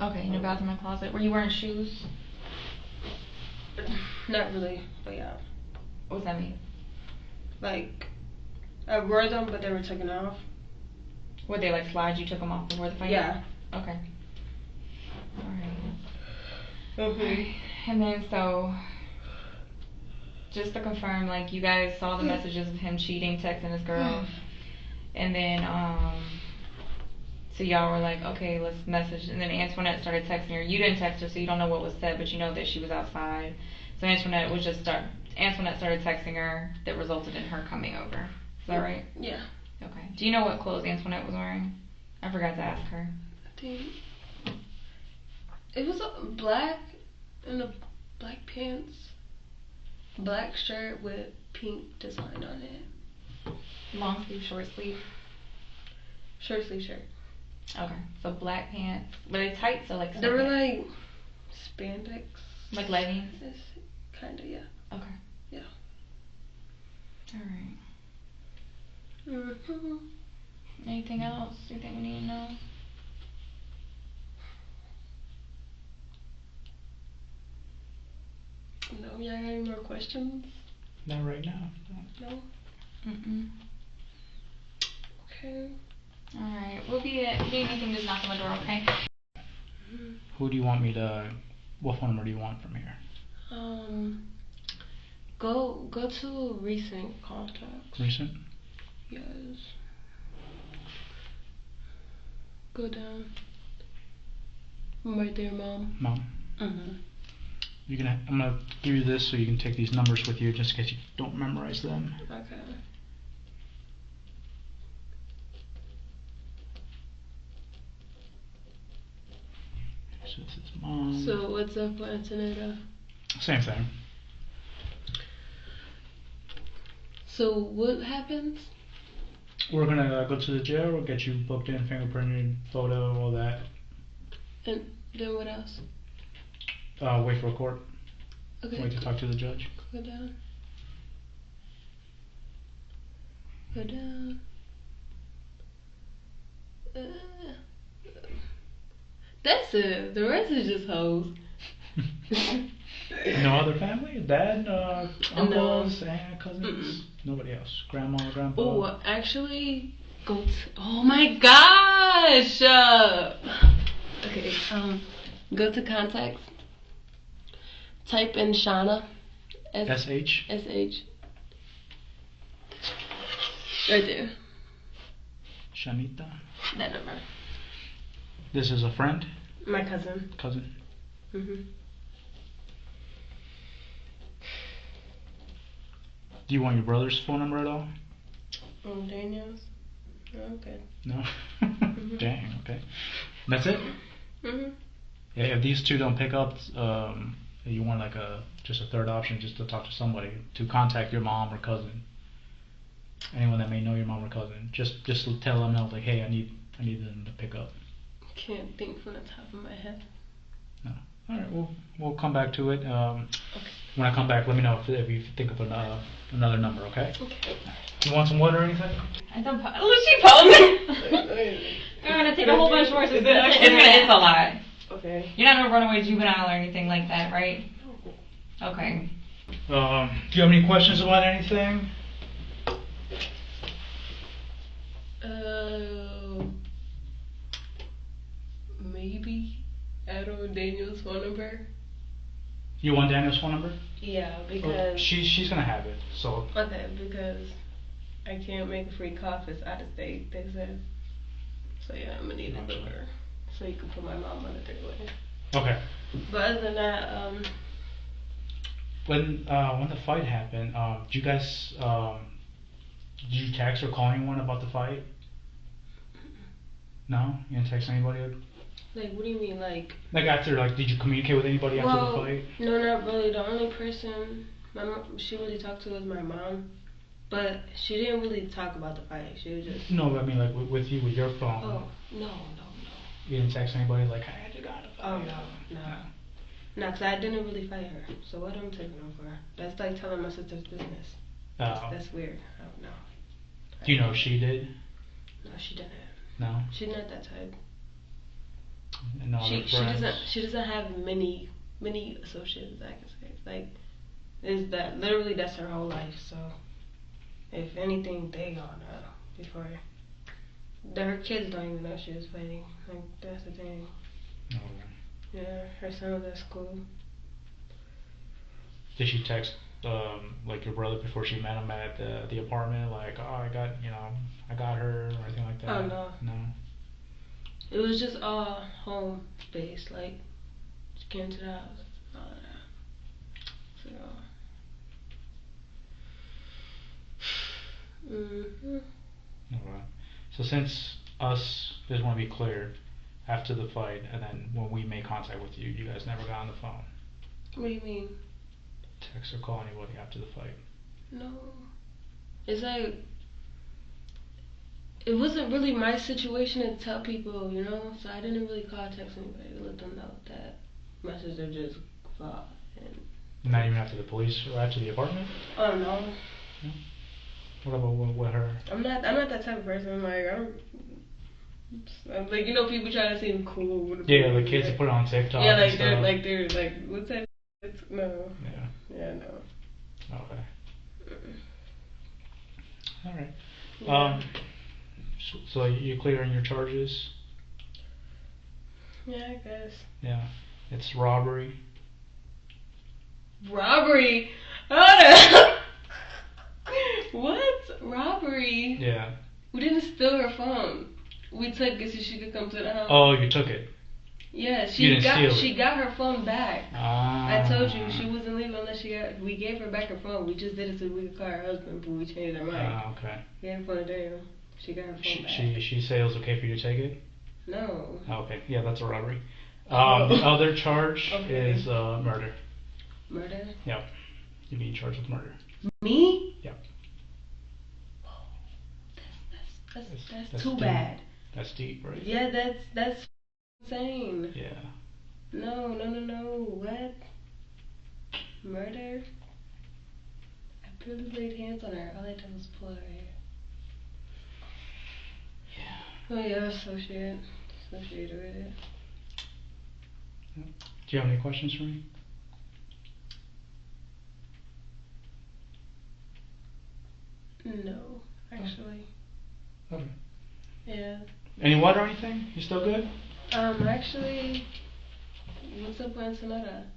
Okay, in your bathroom and closet. Were you wearing shoes? Not really, but yeah. What does that mean? Like, I wore them, but they were taken off. Were they like slides? You took them off before the fight? Yeah. Okay. Alright. Mhm. Alright. And then so, just to confirm, like you guys saw the messages of him cheating, texting his girl, and then so y'all were like, okay, let's message. And then Antoinette started texting her. You didn't text her, so you don't know what was said, but you know that she was outside. So Antoinette started texting her that resulted in her coming over. Is that right? Yeah. Okay. Do you know what clothes Antoinette was wearing? I forgot to ask her. I think it was a black and a black pants, black shirt with pink design on it. Long sleeve, short sleeve. Short sleeve shirt. Okay. So black pants. Were they tight? So like. They were like spandex. Like leggings. Kinda, yeah. Okay. Yeah. All right. Mhm. Anything else you think we need to know? No, y'all got any more questions? Not right now. No? Mm-mm. Okay. Alright, we'll be if you need anything, just knock on the door, okay? Who do you want me to? What phone number do you want from here? Go to recent contacts. Recent? Yes. Go down. Right there, Mom. Mom. Mhm. I'm gonna give you this so you can take these numbers with you, just in case you don't memorize them. Okay. So this is Mom. So what's up for Antonetta? Same thing. So what happens? We're gonna go to the jail. We'll get you booked in, fingerprinted, photo, all that. And then what else? Wait for a court. Okay. Wait to talk to the judge. Go down. Go down. That's it. The rest is just hoes. No other family? Dad, uncles, aunt, cousins? Mm-mm. Nobody else? Grandma, grandpa? Oh, actually, oh my gosh! Okay, go to contacts. Type in Shauna. S-H? S-H. Right there. Shanita? That number. This is a friend? My cousin. Cousin? Mhm. Do you want your brother's phone number at all? Daniel's. Okay. No? Dang, okay. That's it? Mhm. Yeah, if these two don't pick up, you want like just a third option, just to talk to somebody, to contact your mom or cousin. Anyone that may know your mom or cousin. Just tell them now, like, hey, I need them to pick up. Can't think from the top of my head. No. All right, we'll come back to it. Okay. When I come back, let me know if you think of another number, okay? Okay. You want some water or anything? I don't she posed. I'm gonna take a whole bunch more. It's a lot. Okay. You're not a runaway juvenile or anything like that, right? Okay. Do you have any questions about anything? Maybe. I don't know Daniel's phone number. You want Daniel's phone number? Yeah, Well, because she's gonna have it. So okay, because I can't make a free call if it's out of state. They said. So yeah, I'm gonna need a Gotcha. number so you can put my mom on the three-way. okay. But other than that, When the fight happened, did you guys did you text or call anyone about the fight? No? You didn't text anybody? Like, what do you mean, like? Like after, like, did you communicate with anybody after the fight? No, not really. The only person my mom, she really talked to was my mom. But she didn't really talk about the fight. She was just... No, I mean, like, with you, with your phone. Oh, no. You didn't text anybody like, hey, I just got a fight? Oh, no. No, because I didn't really fight her. So what am I taking her for? That's like telling my sister's business. Oh. That's weird. I don't know. Do you know if she did? No, she didn't. No? She's not that type. And no other friends? She doesn't have many associates, I can say. Like, is that literally that's her whole life, so if anything, they all know before. Her kids don't even know she was fighting. Like, that's the thing. Oh. Yeah, her son was at school. Did she text, like, your brother before she met him at the apartment? Like, oh, I got her, or anything like that? Oh, no. No? It was just all home based. Like, she came to the house, all of that. So. Alright. So since just want to be clear, after the fight, and then when we made contact with you, you guys never got on the phone? What do you mean? Text or call anybody after the fight? No. It's like, it wasn't really my situation to tell people, you know? So I didn't really call, text anybody to let them know that my sister just fought. And not even after the police or after the apartment? Oh, no. No? What about with her? I'm not that type of person. Like, I'm like, you know, people try to seem cool. With Yeah, the kids that put it on TikTok. Yeah, like they're like, what's that? No. Yeah. Yeah, no. Okay. All right. Yeah. So you clear on your charges? Yeah, I guess. Yeah. It's robbery. Robbery? Hold up. What? Robbery? Yeah. We didn't steal her phone. We took it so she could come to the house. Oh, you took it. Yeah, she got her phone back. Ah. I told you she wasn't leaving unless we gave her back her phone. We just did it so we could call her husband, but we changed our mind. Ah, okay. We had her phone today. She got her phone back. She say it was okay for you to take it? No. Oh, okay. Yeah, that's a robbery. The other charge is murder. Murder? Yep. You're being charged with murder. Me? Yep. That's too deep. bad. That's deep, right? Yeah, that's insane. Yeah. No. What? Murder? I barely laid hands on her. All I did was pull her hair. Yeah. Oh yeah, associated with it. Do you have any questions for me? No, actually. Okay. Yeah. Any water or anything? You still good? Actually, what's up with Antonetta?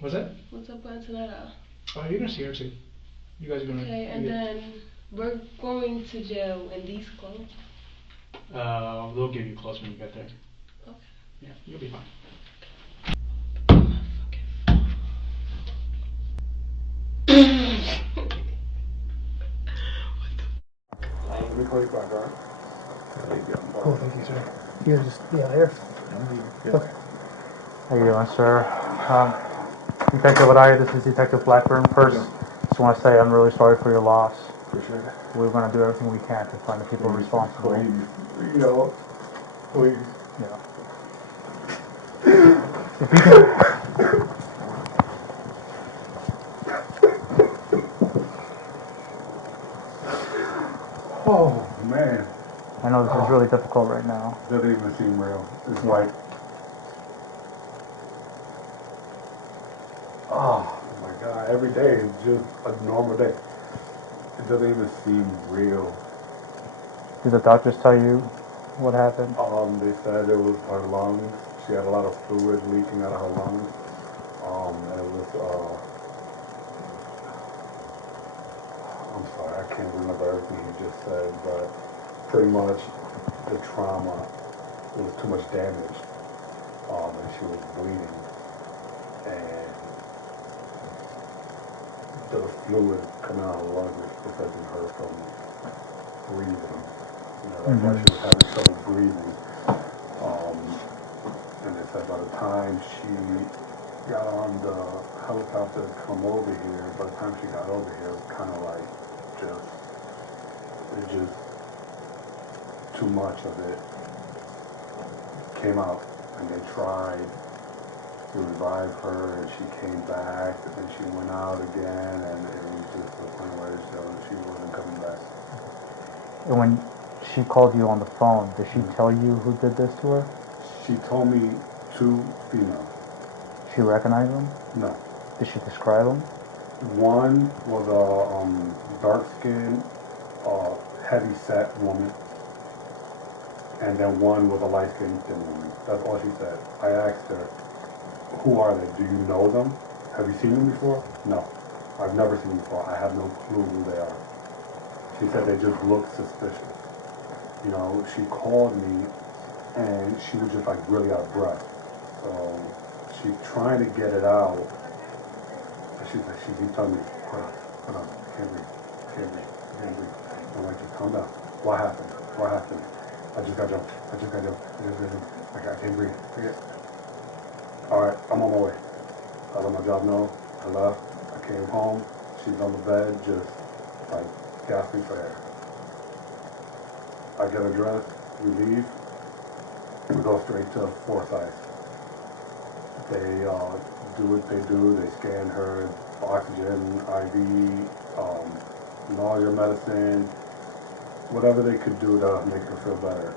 What's that? What's up with Antonetta? Oh, you're gonna see her too. You guys are gonna. Okay, and then we're going to jail in these clothes. They'll give you clothes when you get there. Okay. Yeah, you'll be fine. Let me call you back, alright? There you go. Cool, thank you, sir. Here. Okay. How you doing, sir? Detective Adai, this is Detective Blackburn. First, just want to say I'm really sorry for your loss. Appreciate it. We're going to do everything we can to find the people responsible. Please, you know, please. Yeah. If you can... Oh, man. I know this is really difficult right now. Doesn't even seem real. It's like, oh my God, every day is just a normal day. It doesn't even seem real. Did the doctors tell you what happened? They said it was her lungs. She had a lot of fluid leaking out of her lungs. And it was, I'm sorry, I can't remember everything he just said, but pretty much the trauma, there was too much damage, and she was bleeding, and the fluid coming out of her lungs was preventing her from breathing. You know, that's why she was having trouble breathing. said by the time she got on the helicopter to come over here, by the time she got over here, it was kind of like just too much of it came out, and they tried to revive her, and she came back, and then she went out again, and it was just to the point where she wasn't coming back. And when she called you on the phone, did she tell you who did this to her? She told me 2 females. She recognized them? No. Did she describe them? One was a dark-skinned, heavy-set woman, and then one was a light-skinned, thin woman. That's all she said. I asked her, who are they? Do you know them? Have you seen them before? No. I've never seen them before. I have no clue who they are. She said they just look suspicious. You know, she called me, and she was just like really out of breath. So she's trying to get it out. She keeps telling me, hold on, can't breathe. I'm like, just calm down. What happened? I just got jumped. I can't breathe. Forget. All right, I'm on my way. I let my job know. I left. I came home. She's on the bed, just like gasping for air. I get her dressed. We leave. We go straight to Forsyth. They do what they do. They scan her, oxygen, IV, nausea medicine, whatever they could do to make her feel better.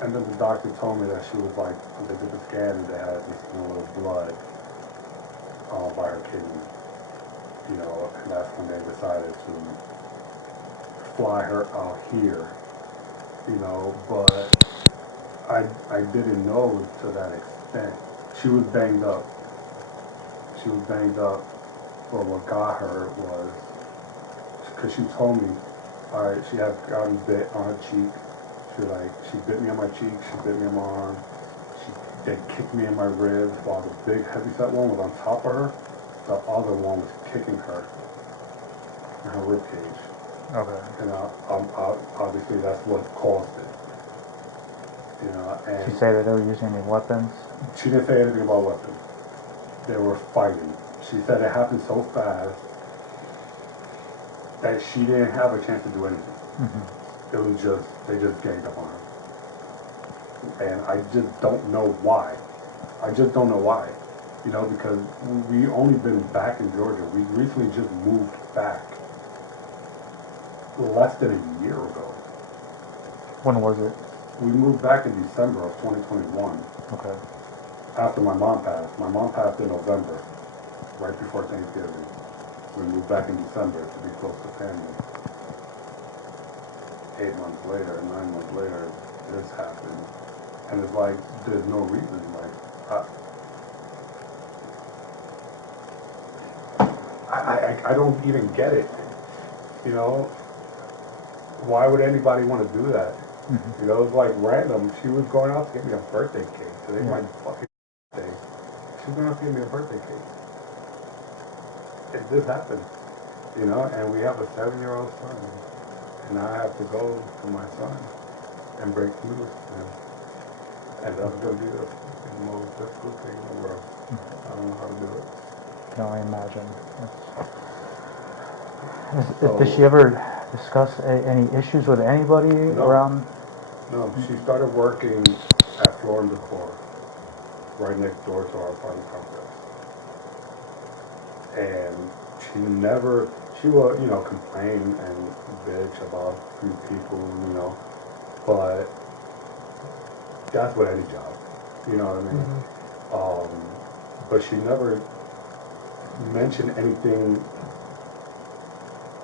And then the doctor told me that she was like, they did the scan and they had this little blood by her kidney, you know, and that's when they decided to fly her out here, you know, but I didn't know to that extent. She was banged up, but what got her was, because she told me, she had gotten bit on her cheek. She bit me on my cheek, she bit me on my arm, they kicked me in my ribs while the big heavyset one was on top of her. The other one was kicking her in her rib cage. Okay. And obviously that's what caused it. You know, and Did she say that they were using any weapons? she didn't say anything about weapons. They were fighting. She said it happened so fast that she didn't have a chance to do anything. Mm-hmm. It was just, they just ganged up on her. And I just don't know why. You know, because we only been back in Georgia. We recently just moved back less than a year ago. When was it? We moved back in December of 2021. Okay. After my mom passed. My mom passed in November, right before Thanksgiving. We moved back in December to be close to family. 8 months later, 9 months later, this happened. And it's like, there's no reason. Like, I don't even get it. You know? Why would anybody want to do that? Mm-hmm. You know, it was like random. She was going out to get me a birthday cake. Today's my fucking birthday. She was going out to get me a birthday cake. It just happened. You know, and we have a 7-year-old son. And I have to go to my son and break news to him. And that's going to be the most difficult thing in the world. I don't know how to do it. I can only imagine. Did she ever discuss any issues with anybody around? No, she started working at Floor & Decor, right next door to our apartment complex. And she will, you know, complain and bitch about a few people, you know, but that's what any job, you know what I mean? Mm-hmm. But she never mentioned anything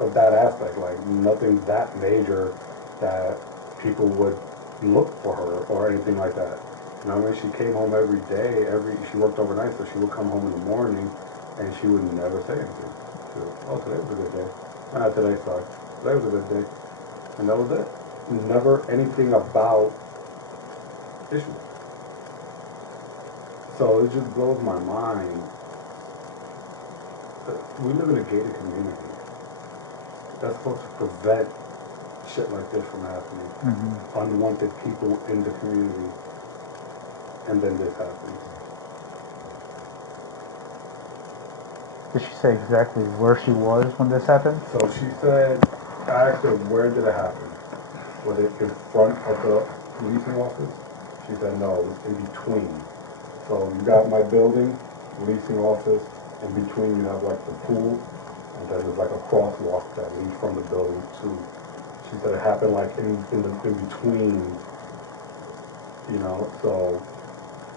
of that aspect, like nothing that major that people would look for her or anything like that. You know, when she came home every day, she worked overnight, so she would come home in the morning and she would never say anything. She would, oh, today was a good day. Today sucked. Today was a good day. And that was it. Never anything about issues. So it just blows my mind. We live in a gated community. That's supposed to prevent shit like this from happening. Mm-hmm. Unwanted people in the community. and then this happened. Did she say exactly where she was when this happened? So she said, I asked her, where did it happen? Was it in front of the leasing office? She said, no, it was in between. So you got my building, leasing office, in between you have like the pool, and then there's like a crosswalk that leads from the building to. She said it happened like in between, you know, so.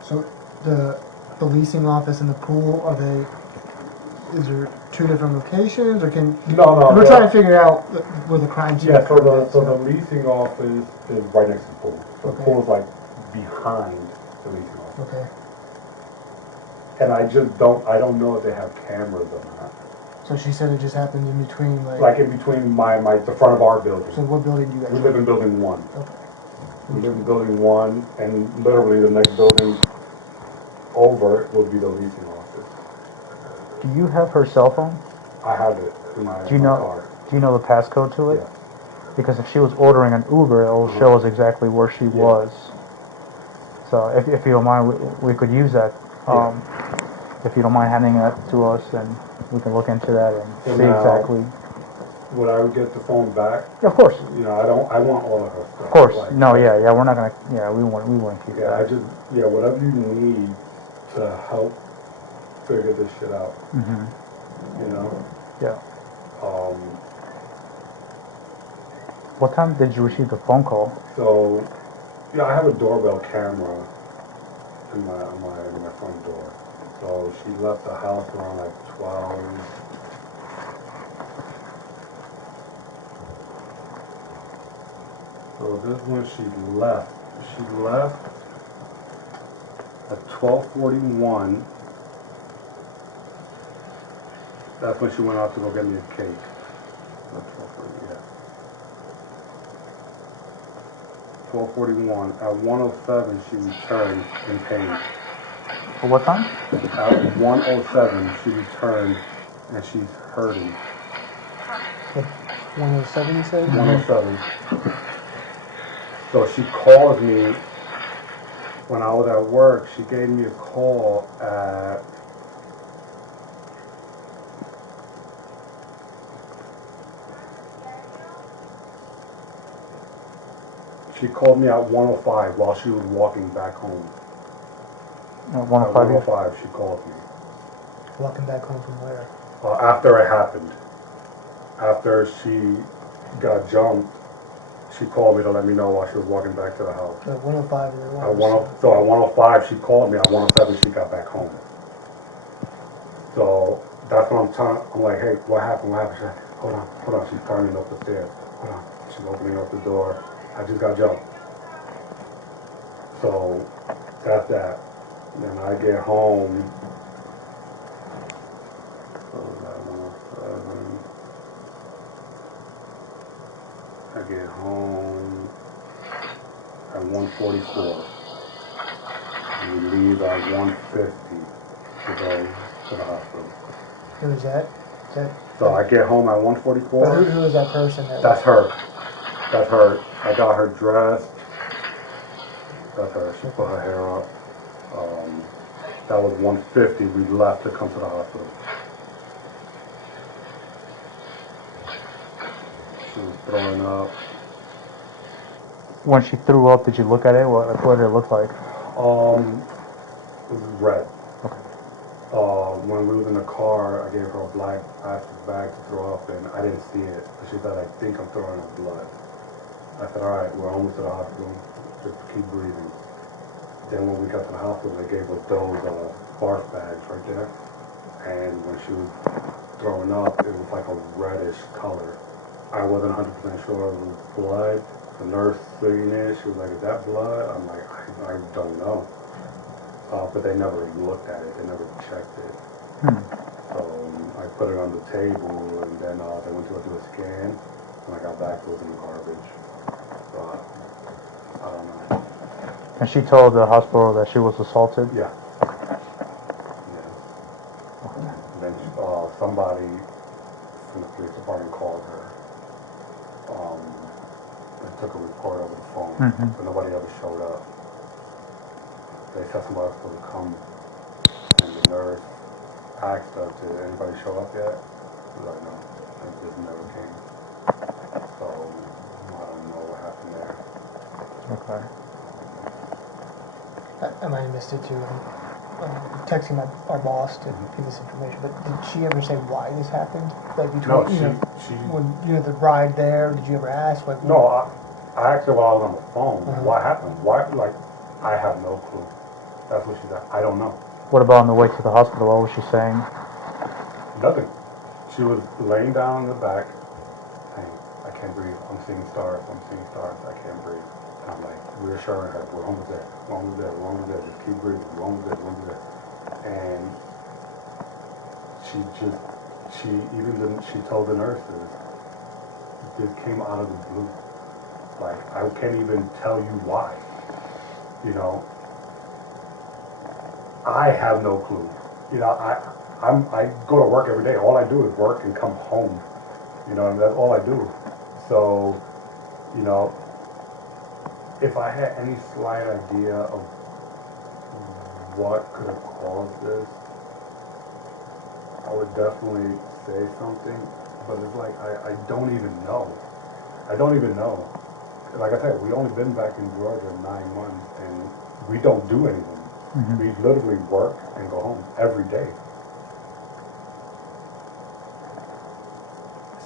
So the leasing office and the pool, is there two different locations, or can? No. We're trying to figure out where the crime scene. Yeah, so the leasing office is right next to the pool. So the pool is like behind the leasing office. Okay. And I don't know if they have cameras or not. So she said it just happened in between, Like in between the front of our building. So what building do you guys? We live in building 1. Okay. We live in building 1, and literally the next building over will be the leasing office. Do you have her cell phone? I have it in my Do you know? car. Do you know the passcode to it? Yeah. Because if she was ordering an Uber, it will show us exactly where she was. So if you don't mind, we could use that. If you don't mind handing that to us, and we can look into that and So see now, exactly. Would I get the phone back? Yeah, of course. You know, I want all of her stuff. Of course. Like, No, yeah, we're not gonna. Yeah, we want to keep that. Whatever you need to help figure this shit out. Mm-hmm. You know. Yeah. Um. What time did you receive the phone call? So, yeah, I have a doorbell camera in my front door. So she left the house around like 12. So this is when she left. She left at 12:41. That's when she went out to go get me a cake. That's 12:40, yeah. 12:41. At 1:07, she returned in pain. For what time? At 1:07, she returned, and she's hurting. 107, you said? 1:07. So she called me when I was at work. She gave me a call at She called me at 1:05 while she was walking back home. At 1:05. At 1:05, she called me. Walking back home from where? After it happened. After she got jumped, she called me to let me know while she was walking back to the house. At 105 or So at 1:05 she called me. At 1:07 she got back home. So that's what I'm like, hey, what happened? She's like, hold on. She's climbing up the stairs. Hold on. She's opening up the door. I just got jumped. So that's that. Then I get home. I get home at 1:44. We leave at 1:50 to go to the hospital. Who is that? So I get home at 1:44. Who is that person? That's her. That's her. I got her dressed. That's her. She put her hair up. That was 1:50. We left to come to the hospital. She was throwing up. When she threw up, did you look at it? What did it look like? It was red. Okay. When we was in the car, I gave her a black plastic bag to throw up, and I didn't see it. But she said, I think I'm throwing up blood. I said, all right, we're almost to the hospital. Just keep breathing. Then when we got to the hospital, they gave us those barf bags right there. And when she was throwing up, it was like a reddish color. I wasn't 100% sure it was blood. The nurse sitting there, she was like, is that blood? I'm like, I don't know. But they never looked at it. They never checked it. So I put it on the table, and then they went to go do a scan. When I got back, it was in the garbage. So I don't know. And she told the hospital that she was assaulted? Yeah. Okay. And then somebody from the police department called her. And took a report over the phone, but nobody ever showed up. they said somebody was supposed to come, and the nurse asked her, did anybody show up yet? She was like, no, it just never came. So I don't know what happened there. Okay. I might have missed it too. Texting our boss to give us information, but did she ever say why this happened? Like between, No, she when the ride there, did you ever ask? Like, no, I asked her while I was on the phone, what happened? Why, like, I have no clue. That's what she said. I don't know. What about on the way to the hospital? What was she saying? Nothing. She was laying down in the back, saying, I can't breathe. I'm seeing stars. I'm seeing stars. I can't breathe. And I'm like reassuring her, we're almost there. We're almost there. We're almost there. Just keep breathing. We're almost there. We're almost there. And she told the nurses, this came out of the blue. Like, I can't even tell you why. You know, I have no clue. You know, I go to work every day. All I do is work and come home. You know, and that's all I do. So, you know, if I had any slight idea of what could have caused this, I would definitely say something. But it's like, I don't even know. I don't even know. Like I said, we only been back in Georgia 9 months, and we don't do anything. Mm-hmm. We literally work and go home every day.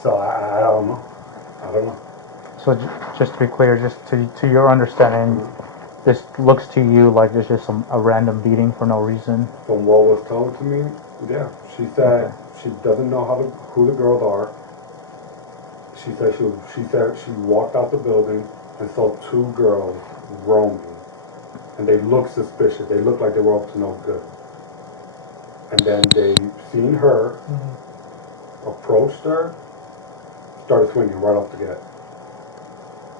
So I don't know. I don't know. So just to be clear, just to your understanding, this looks to you like there's just a random beating for no reason. From what was told to me, yeah. She said she doesn't know who the girls are. She said she walked out the building and saw 2 girls roaming, and they looked suspicious. They looked like they were up to no good. And then they seen her, approached her, started swinging right off the gate.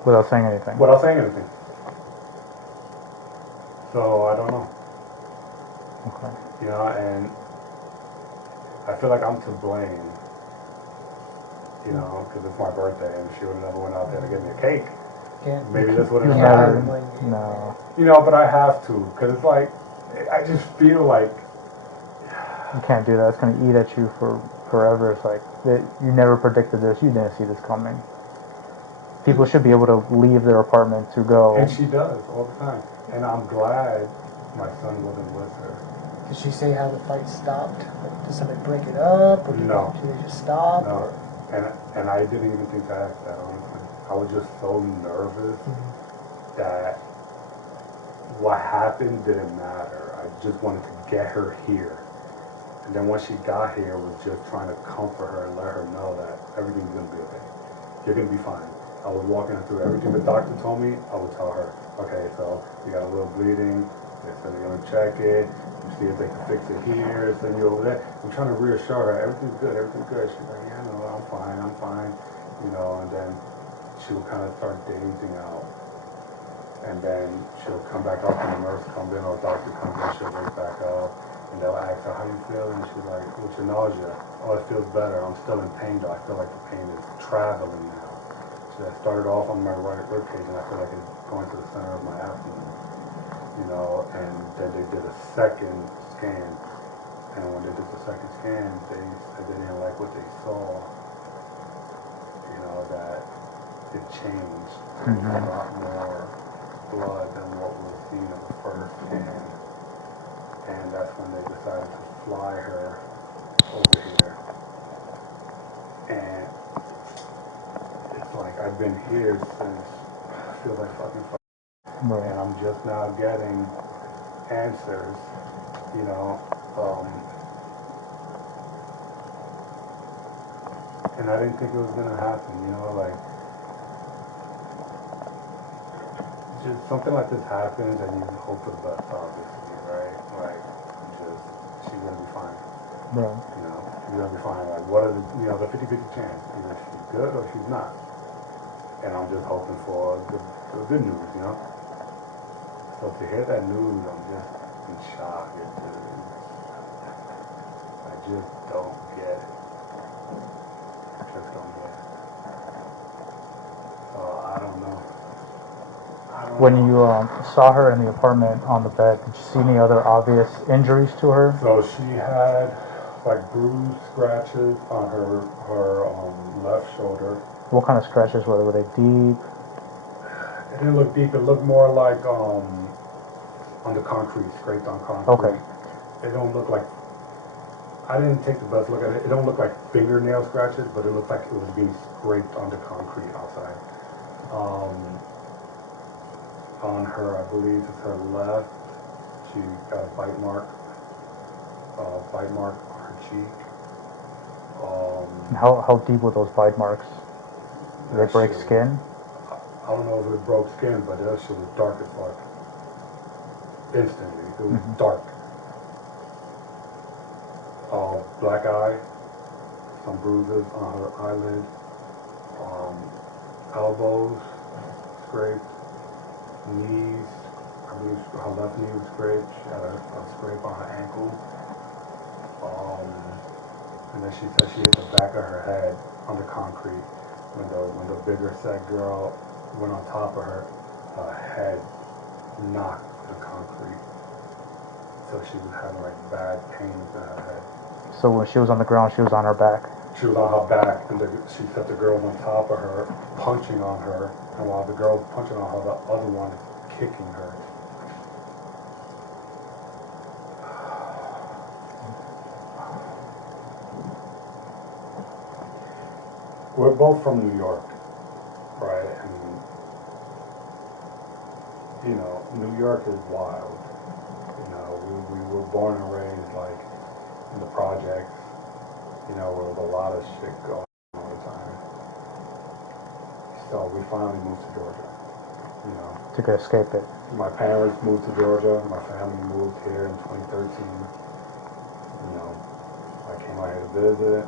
Without saying anything. Without saying anything. So I don't know. Okay. You know, and I feel like I'm to blame. You know, because it's my birthday, and she would have never went out there to get me a cake. Yeah. Maybe this would have You happened. no. You know, but I have to, because it's like, I just feel like You can't do that. It's going to eat at you for forever. It's like, you never predicted this. You didn't see this coming. People should be able to leave their apartment to go. And she does all the time. And I'm glad my son wasn't with her. Did she say how the fight stopped? Like, did somebody break it up? Or did No. they just stop? No. And I didn't even think to ask that, honestly. I was just so nervous that what happened didn't matter. I just wanted to get her here. And then once she got here, was just trying to comfort her and let her know that everything's going to be okay. You're going to be fine. I was walking her through everything the doctor told me. I would tell her, okay, so you got a little bleeding. They said they're going to check it. See if they can fix it here. Send you over there. I'm trying to reassure her. Everything's good. Everything's good. She's like, yeah, no, I'm fine. I'm fine. You know, and then she will kind of start dazing out. And then she'll come back up when the nurse comes in or the doctor comes in. She'll wake back up. And they'll ask her, how you feeling? And she's like, what's your nausea? Oh, it feels better. I'm still in pain, though. I feel like the pain is traveling now. So I started off on my right rib cage, and I feel like it's going to the center of my abdomen. You know, and then they did a second scan. And when they did the second scan, they said they didn't like what they saw. You know, that it changed. There was a lot more blood than what was seen in the first scan. And that's when they decided to fly her over here. And it's like I've been here since, I feel like fucking Right. and I'm just now getting answers, you know, and I didn't think it was gonna happen, you know, like, just something like this happens and you hope for the best, obviously, right? Like, just, she's gonna be fine, Right. you know, she's gonna be fine, like, what are the, you know, the 50-50 chance, either she's good or she's not, and I'm just hoping for the good news, you know? So to hear that news, I'm just in shock. I just don't get it. I just don't get it. So I don't know. I don't When you saw her in the apartment on the bed, did you see any other obvious injuries to her? So she had like bruised scratches on her left shoulder. What kind of scratches were they? Were they deep? It didn't look deep. It looked more like on the concrete, scraped on concrete. Okay. It don't look like. I didn't take the best look at it. It don't look like fingernail scratches, but it looked like it was being scraped onto concrete outside. On her, I believe it's her left. She got a bite mark on her cheek. How deep were those bite marks? Did they break skin? I don't know if it broke skin, but that shit was dark as fuck. Instantly, it was dark. Black eye, some bruises on her eyelid, elbows scraped, knees. I believe her left knee was scraped. She had a scrape on her ankle. And then she said she hit the back of her head on the concrete. When the bigger set girl went on top of her, her head knocked the concrete. So she was having like bad pains in her head. So when she was on the ground, she was on her back? She was on her back, and she said the girl was on top of her, punching on her, and while the girl was punching on her, the other one is kicking her. We're both from New York, right? And, you know, New York is wild. You know, we were born and raised, like, in the projects, you know, where there's a lot of shit going on all the time. So we finally moved to Georgia, you know. To escape it. My parents moved to Georgia. My family moved here in 2013. You know, I came out here to visit.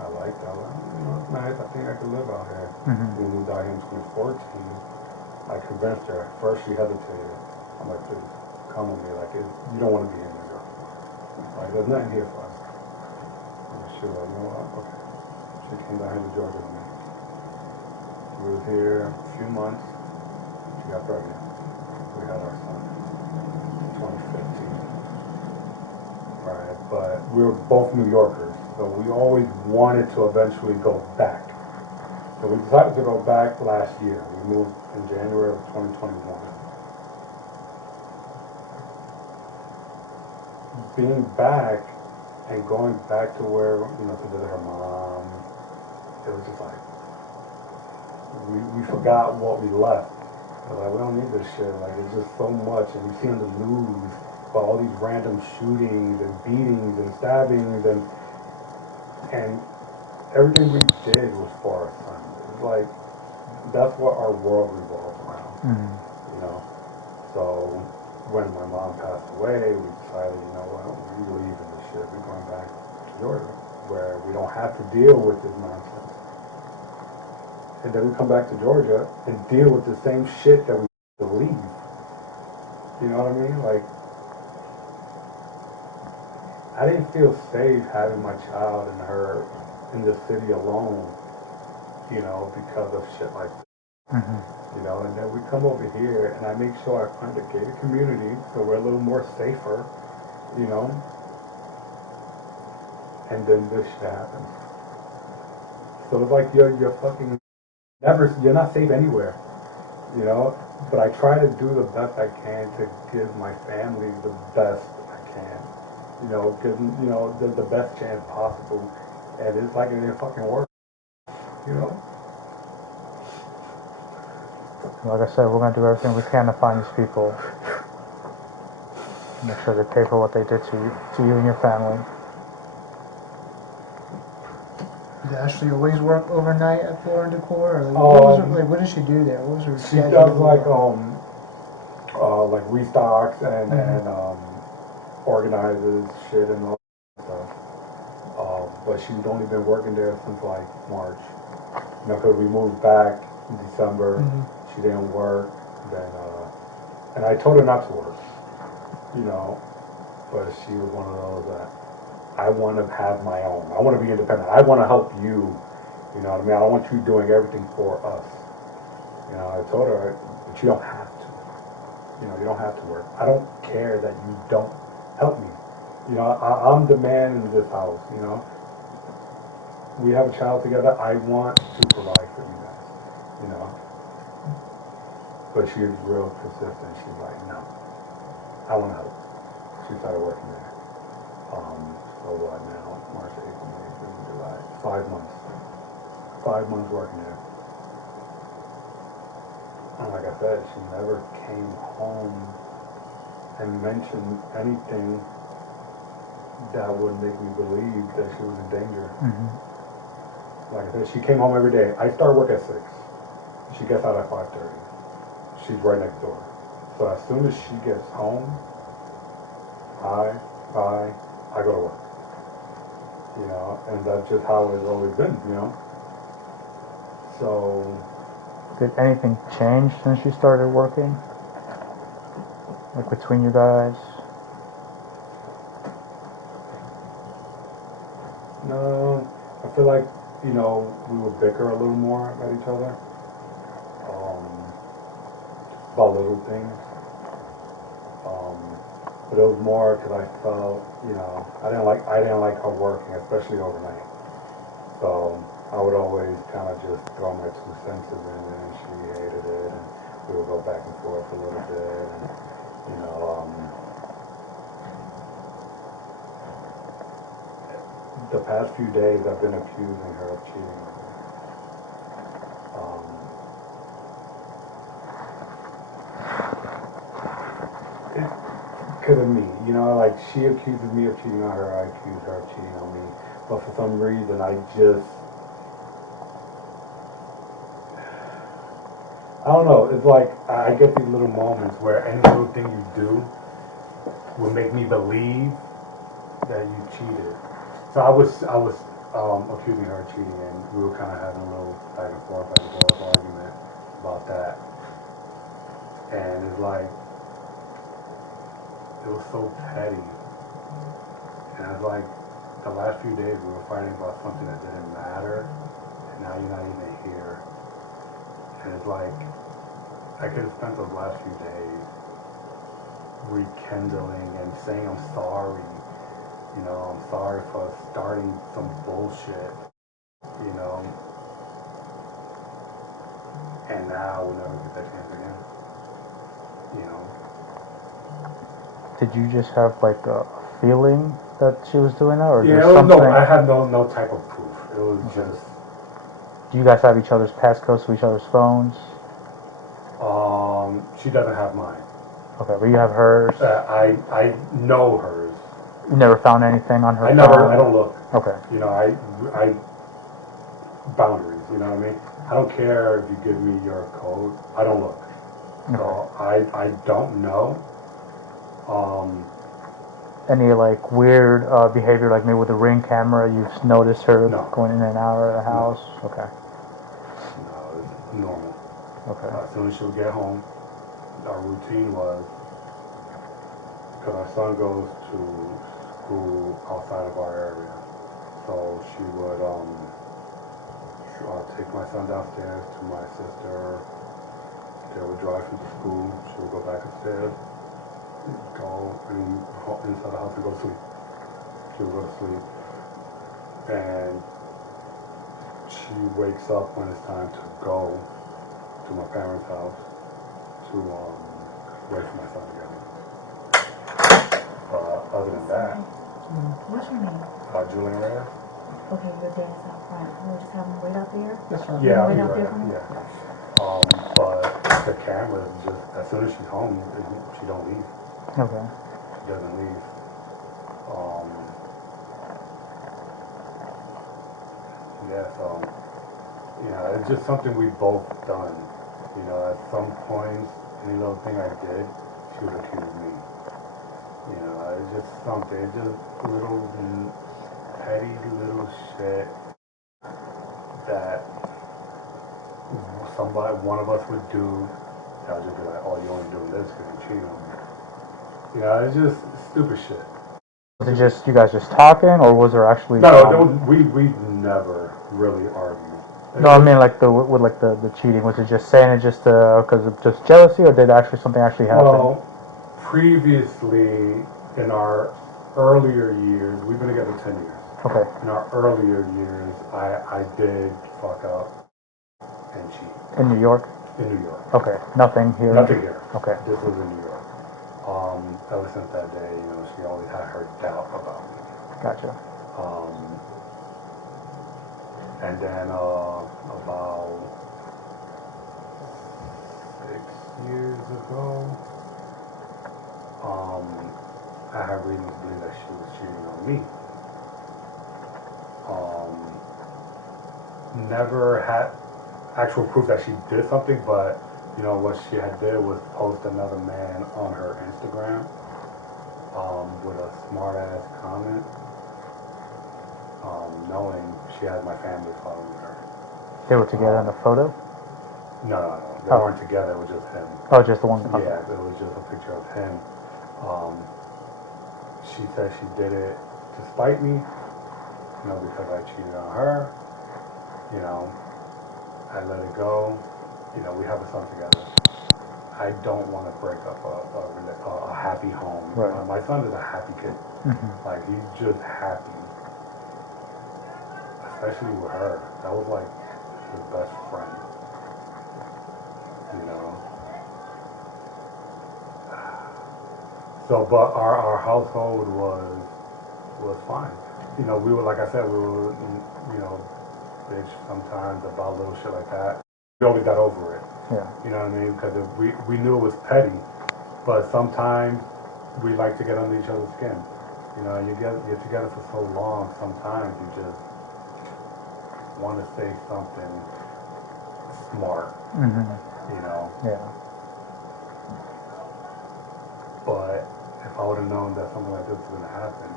I liked it. You know, it's nice. I think I could live out here. We moved out here in 2014. I convinced her. At first she hesitated. I'm like, please, come with me. Like, you don't want to be in New York. Like, there's nothing here for us. And she was like, you know what? Okay. She came down here to Georgia with me. We was here a few months. She got pregnant. We had our son in 2015. Right, but we were both New Yorkers, so we always wanted to eventually go back. So we decided to go back last year. We moved in January of 2021. Being back and going back to where, you know, to visit her mom, it was just like, we forgot what we left. We're like, we don't need this shit. Like, it's just so much, and we see on the news about all these random shootings and beatings and stabbings, and everything we did was for our son. It was like, that's what our world revolved around, you know? So when my mom passed away, we decided, you know what, we're leaving this shit. We're going back to Georgia, where we don't have to deal with this nonsense. And then we come back to Georgia and deal with the same shit that we believe. You know what I mean? Like, I didn't feel safe having my child and her in the city alone, you know, because of shit like that. You know, and then we come over here and I make sure I find a gated community so we're a little more safer, you know, and then this shit happens. So it's like you're fucking you're not safe anywhere, you know, but I try to do the best I can to give my family the best I can, you know, give them, you know, the best chance possible, and it's like it didn't fucking work, you know. Like I said, we're going to do everything we can to find these people. Make sure they pay for what they did to you and your family. Did Ashley always work overnight at Floor & Decor? Or what did she do there? What was her She schedule? does like restocks and organizes shit and all that stuff. But she's only been working there since like March. You know, because we moved back in December. She didn't work. Then, and I told her not to work. You know, but she was one of those that I want to have my own. I want to be independent. I want to help you. You know what I mean? I don't want you doing everything for us. You know, I told her, but you don't have to. don't have to work. I don't care that you don't help me. You know, I'm the man in this house, you know. We have a child together. I want to provide for you guys, you know. But she's real persistent. She's like, no, I want to help. She started working there. So what now? March, April, May, June, July. 5 months. 5 months working there. And like I said, she never came home and mentioned anything that would make me believe that she was in danger. Like I said, she came home every day. I start work at 6. She gets out at 5:30. She's right next door. So as soon as she gets home, I go to work. You know, and that's just how it's always been, you know. So Did anything change since you started working? Like between you guys? no, I feel like, you know, we would bicker a little more at each other. About little things. But it was more because I felt, you know, I didn't like her working, especially overnight. So I would always kind of just throw my 2 cents in, and she hated it, and we would go back and forth a little bit, and you know, the past few days I've been accusing her of cheating on me. Because of me, you know, like she accuses me of cheating on her, I accuse her of cheating on me. But for some reason, I don't know, it's like I get these little moments where any little thing you do will make me believe that you cheated. So I was accusing her of cheating, and we were kind of having a little back and forth argument about that. And it's like, it was so petty. And it's like, the last few days we were fighting about something that didn't matter, and now you're not even here. And it's like, I could have spent those last few days rekindling and saying I'm sorry. You know, I'm sorry for starting some bullshit, you know. And now we'll never get that chance again. You know. Did you just have like a feeling that she was doing that, or yeah, just something? No, I had no type of proof. It was just. Do you guys have each other's passcodes to each other's phones? She doesn't have mine. Okay, but you have hers. I know hers. You never found anything on her phone? I don't look. Okay. You know, I boundaries, you know what I mean? I don't care if you give me your code. I don't look. Okay. So I don't know. Any like weird behavior, like maybe with a Ring camera, you've noticed her going in and out of the house? No. Okay. No, it's normal. Okay. As soon as she would get home, our routine was, because our son goes to school outside of our area, so she would take my son downstairs to my sister. They would drive him to school. She would go back upstairs, go inside the house and go to sleep. She would go to sleep, and she wakes up when it's time to go to my parents' house to wait for my son to get home. Other than that, What's your name? Julian Reyes. Okay, your dad is out front. We'll just have him wait out there? That's fine. Yeah, I'll Wait be out right there out. for me? Yeah. But the camera is just, as soon as she's home, she don't leave. Okay. She doesn't leave. Yeah, so, you know, it's just something we've both done. You know, at some points, any little thing I did, she would accuse me. You know, it's just something, it's just little petty little shit that one of us would do. I'll just be like, oh, you're only doing this because you cheated on me. You know, it's just stupid shit. Was it just you guys just talking, or was there actually? No, we've never really argued. No, I mean like with like the cheating. Was it just saying it just because of just jealousy, or did something actually happen? Well, previously, in our earlier years, we've been together 10 years. Okay. In our earlier years, I did fuck up and cheat. In New York? In New York. Okay. Nothing here? Nothing here. Okay. This was in New York. Ever since that day, you know, she always had her doubt about me. Gotcha. And then about 6 years ago, I had reason to believe that she was cheating on me. Never had actual proof that she did something, but you know what she had did was post another man on her Instagram with a smart ass comment, knowing she had my family following her. They were together in the photo? No, they weren't together. It was just him. Oh, just the one? Okay. Yeah, it was just a picture of him. She said she did it to spite me, you know, because I cheated on her. You know, I let it go. You know, we have a son together. I don't want to break up a happy home. Right. My son is a happy kid. Mm-hmm. Like, he's just happy. Especially with her. That was like his best friend. You know? So, but our household was fine. You know, we were, like I said, we were, you know, bitch sometimes about little shit like that. We always got over it. Yeah. You know what I mean? Because we knew it was petty, but sometimes we like to get under each other's skin. You know, you're together for so long, sometimes you just want to say something smart. Mm-hmm. You know? Yeah. But if I would have known that something like this was going to happen,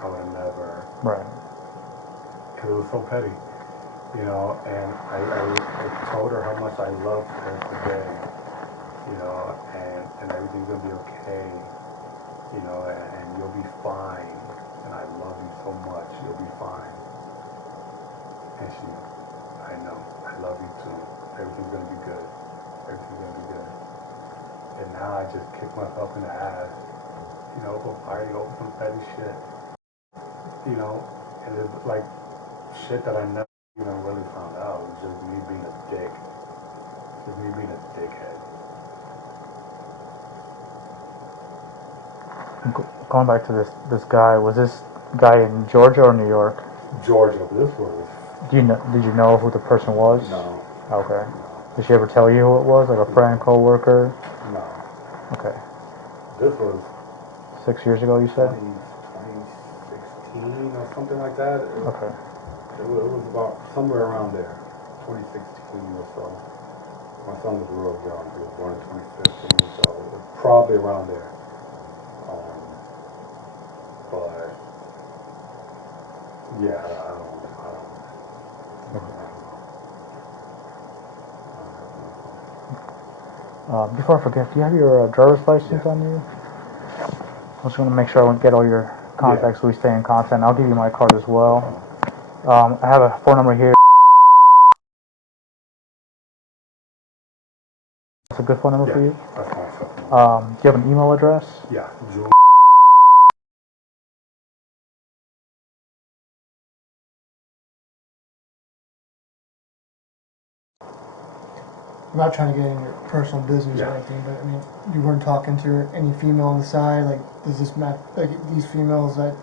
I would have never. Right. Because it was so petty. You know, and I told her how much I loved her today, you know, and everything's gonna be okay, you know, and you'll be fine, and I love you so much, you'll be fine. And I know, I love you too, everything's gonna be good, everything's gonna be good. And now I just kick myself in the ass, you know, for fighting over some petty shit, you know, and it's like shit that I never really found out. It was just me being a dick. Just me being a dickhead. Going back to this guy, was this guy in Georgia or New York? Georgia. This was. Did you know who the person was? No. Okay. No. Did she ever tell you who it was? Like a friend, co-worker? No. Okay. This was 6 years ago, you said? 2016 or something like that. Okay. It was about somewhere around there, 2016 or so. My son was real young. He was born in 2015, so it was probably around there. But yeah, I don't. Before I forget, do you have your driver's license on you? I just want to make sure I get all your contacts so we stay in contact. I'll give you my card as well. I have a phone number here. That's a good phone number for you? That's my phone. Do you have an email address? Yeah, I'm not trying to get into your personal business or anything, but I mean, you weren't talking to any female on the side. Like, does this match? Like these females that?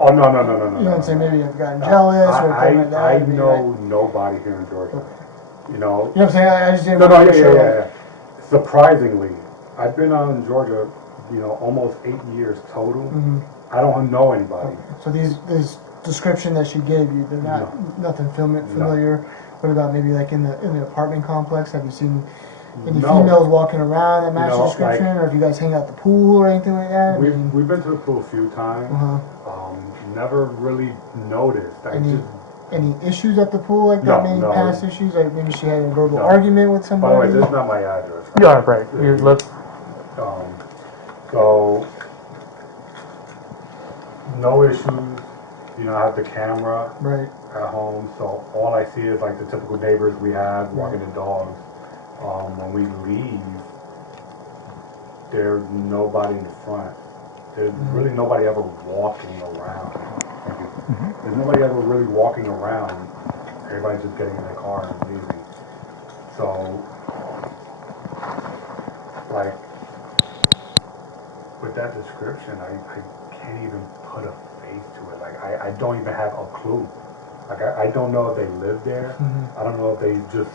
Oh no! You know what I'm saying? Maybe I've gotten jealous or something like that. I know nobody here in Georgia. Okay. You know. You know what I'm saying? I just didn't. Yeah. Surprisingly, I've been out in Georgia, you know, almost 8 years total. Mm-hmm. I don't know anybody. Okay. So this description that she gave you, they're not nothing familiar. No. What about maybe like in the apartment complex? Have you seen any females walking around that match the description, or if you guys hang out at the pool or anything like that? We've been to the pool a few times. Never really noticed. Any issues at the pool like that? Maybe past issues, like maybe she had a verbal argument with somebody. By the way, this is not my address. Yeah, right. You live. So no issues. You know, I have the camera at home, so all I see is like the typical neighbors we have walking the dogs. When we leave, there's nobody in the front. There's really nobody ever walking around. There's nobody ever really walking around. Everybody's just getting in their car and leaving. So, like, with that description, I can't even put a face to it. Like, I don't even have a clue. Like, I don't know if they live there. I don't know if they just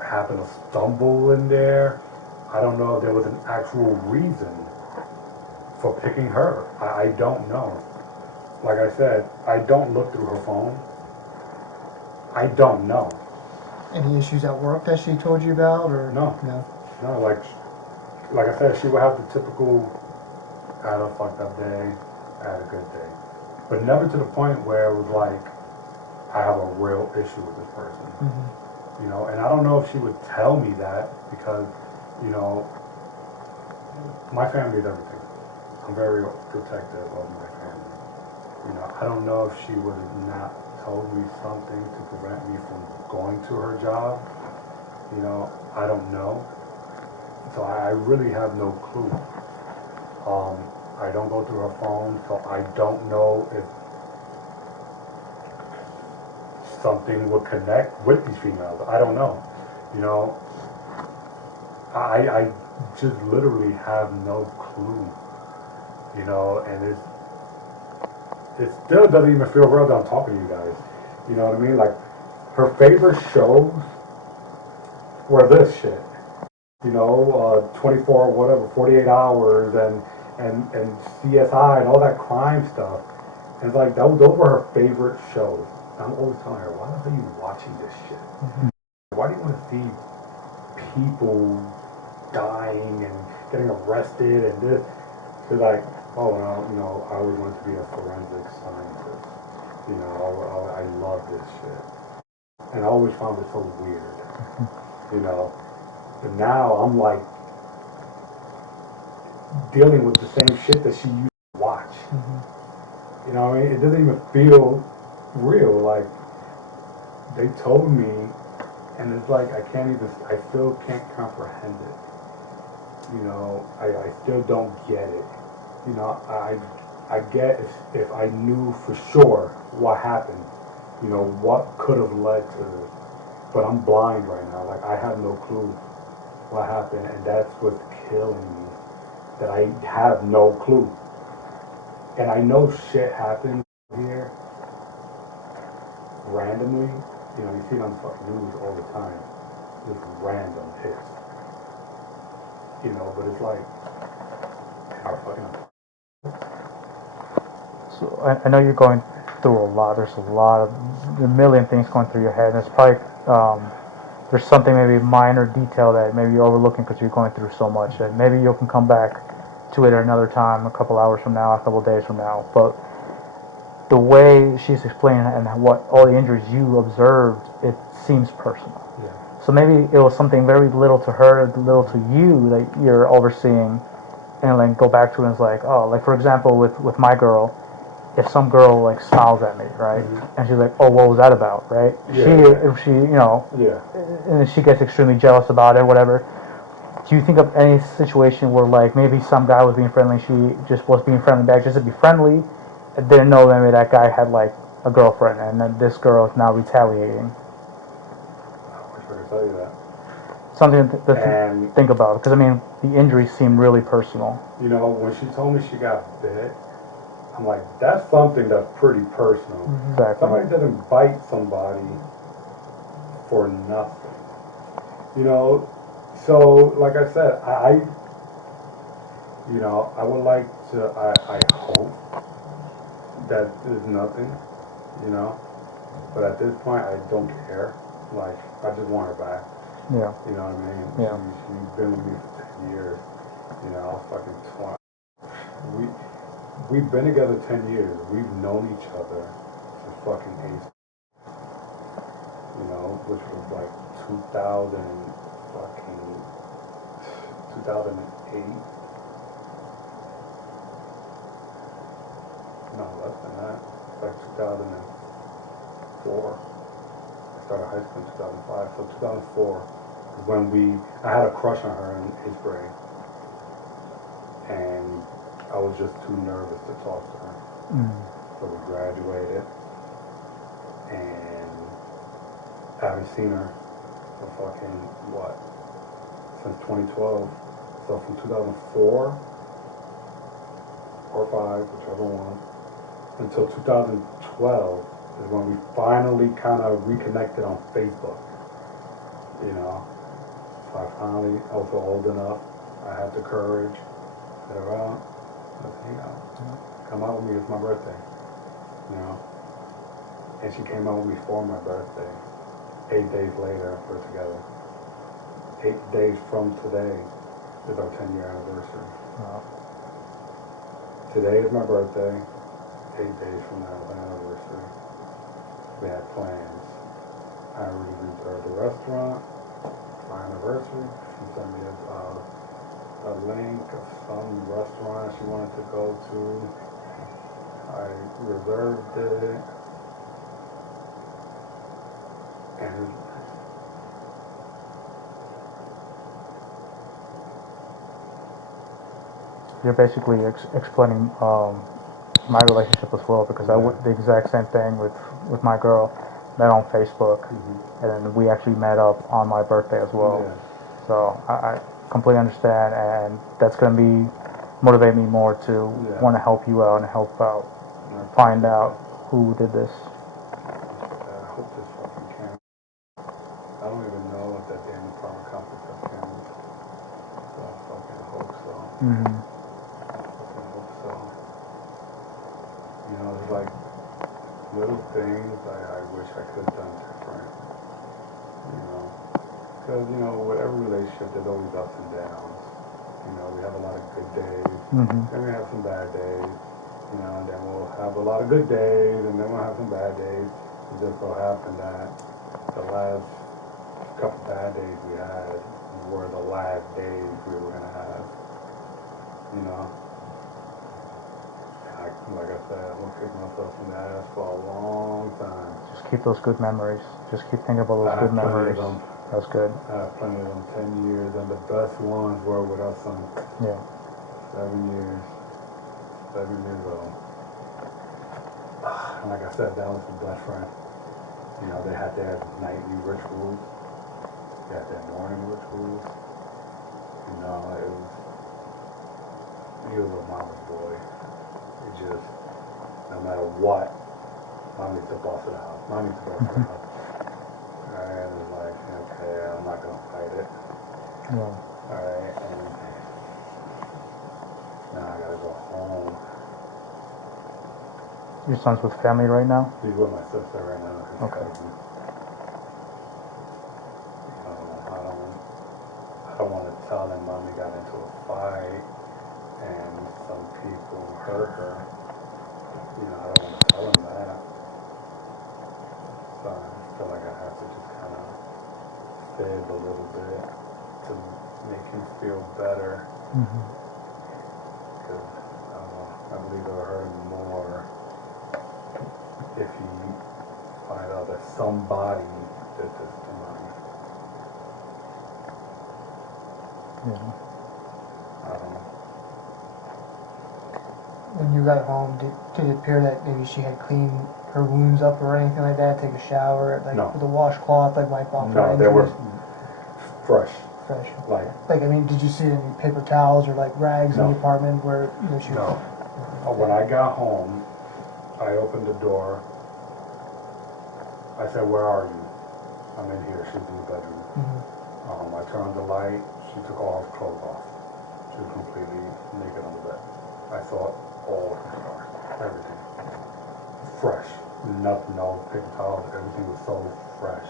happen to stumble in there. I don't know if there was an actual reason for picking her. I don't know. Like I said, I don't look through her phone. I don't know. Any issues at work that she told you about, or No. No. No, like I said, she would have the typical, I had a fucked up day, I had a good day. But never to the point where it was like, I have a real issue with this person. You know, and I don't know if she would tell me that because, you know, my family is everything. I'm very protective of my family. You know, I don't know if she would have not told me something to prevent me from going to her job. You know, I don't know. So I really have no clue. I don't go through her phone, so I don't know if something would connect with these females. I don't know. You know, I just literally have no clue. You know, and it still doesn't even feel real that I'm talking to you guys. You know what I mean? Like, her favorite shows were this shit. You know, 24, whatever, 48 hours and CSI and all that crime stuff. And it's like, those were her favorite shows. And I'm always telling her, why the hell are you watching this shit? Why do you want to see people dying and getting arrested and this? She's like, oh, well, you know, I always wanted to be a forensic scientist. You know, I love this shit. And I always found it so weird. You know, but now I'm like dealing with the same shit that she used to watch. You know what I mean? It doesn't even feel real. Like, they told me, and it's like I still can't comprehend it. You know, I still don't get it. You know, I get if I knew for sure what happened, you know, what could have led to this. But I'm blind right now. Like, I have no clue what happened, and that's what's killing me. That I have no clue. And I know shit happens here randomly. You know, you see it on the fucking news all the time. Just random hits. You know, but it's like, our fucking. So I know you're going through a lot. There's a million things going through your head. And it's probably there's something, maybe minor detail that maybe you're overlooking because you're going through so much. And maybe you can come back to it at another time, a couple hours from now, a couple days from now. But the way she's explaining it and what all the injuries you observed, it seems personal. Yeah. So maybe it was something very little to her, little to you that you're overseeing, and like go back to it and it's like, oh, like for example with my girl, if some girl like smiles at me, right, and she's like, oh, what was that about, right? If she, you know, and she gets extremely jealous about it, whatever. Do you think of any situation where like maybe some guy was being friendly, she just was being friendly back just to be friendly, and didn't know maybe that guy had like a girlfriend, and then this girl is now retaliating? I wish I could tell you that. Something to think about, because I mean the injuries seem really personal. You know, when she told me she got bit, I'm like, that's something that's pretty personal. Exactly. Somebody doesn't bite somebody for nothing. You know, so like I said, I you know, I would like to, I hope that there's nothing, you know, but at this point I don't care. Like, I just want her back. Yeah. You know what I mean? Yeah. She's been with me for 10 years. You know, I was fucking 20. We've been together 10 years. We've known each other since fucking 8. You know, which was like 2008. No, less than that. Like 2004. I started high school in 2005. So 2004 is when I had a crush on her in 8th grade. was just too nervous to talk to her. So we graduated, and I haven't seen her for fucking, what, since 2012. So from 2004 or 5, whichever one, until 2012 is when we finally kind of reconnected on Facebook. You know, so I was old enough, I had the courage, said, well, let's hang out. Come out with me, it's my birthday. You know, and she came out with me for my birthday. 8 days later, we're together. 8 days from today is our 10-year anniversary. Wow. Today is my birthday. 8 days from now is my anniversary. We had plans. I already reserved a restaurant. My anniversary. She sent me a link of some restaurant she wanted to go to. I reserved it. And You're basically explaining my relationship as well, because I went the exact same thing with my girl. Met on Facebook, and then we actually met up on my birthday as well. Yeah. So I completely understand, and that's going to motivate me more to want to help you out and help out, find out who did this. I hope this fucking camera. I don't even know if that damn apartment complex has cameras. So I fucking hope so. I fucking hope so. You know, there's like little things I wish I could have done different. You know, because you know, whatever relationship, there's always ups and downs. You know, we have a lot of good days, then we have some bad days. You know, and then we'll have a lot of good days, and then we'll have some bad days. It just so happened that the last couple bad days we had were the last days we were gonna have. You know, and like I said, I'm gonna kick myself in the ass for a long time. Just keep those good memories. Just keep thinking about those good memories. That's good. I have plenty of them, 10 years, and the best ones were with our son. Yeah. 7 years. 7 years old. And like I said, that was his best friend. You know, they had their nightly rituals. They had their morning rituals. You know, he was a mama's boy. It just, no matter what, mom needs to boss it out. Mom needs to boss it out. And it's like, okay, I'm not gonna fight it. Yeah. Alright, and now I gotta go home. Your son's with family right now? He's with my sister right now. His Okay. cousin. I don't want to tell him mommy got into a fight and some people hurt her. You know, I don't want to tell him that. So I feel like I have to just kind of fib a little bit to make him feel better. Because I believe it'll hurt him more if he find out that somebody did this to mommy. Yeah. I don't know. When you got home, did it appear that maybe she had cleaned her wounds up or anything like that? Take a shower, like No. with a washcloth, like wipe off? No, they were fresh. fresh. Like, I mean, did you see any paper towels or like rags in No. the apartment where she? no. When I got home, I opened the door. I said, "Where are you?" "I'm in here." She's in the bedroom. I turned the light. She took all her clothes off. She was completely naked on the bed. I saw all her scars, everything. Fresh. Nothing, no paper towels. Everything was so fresh.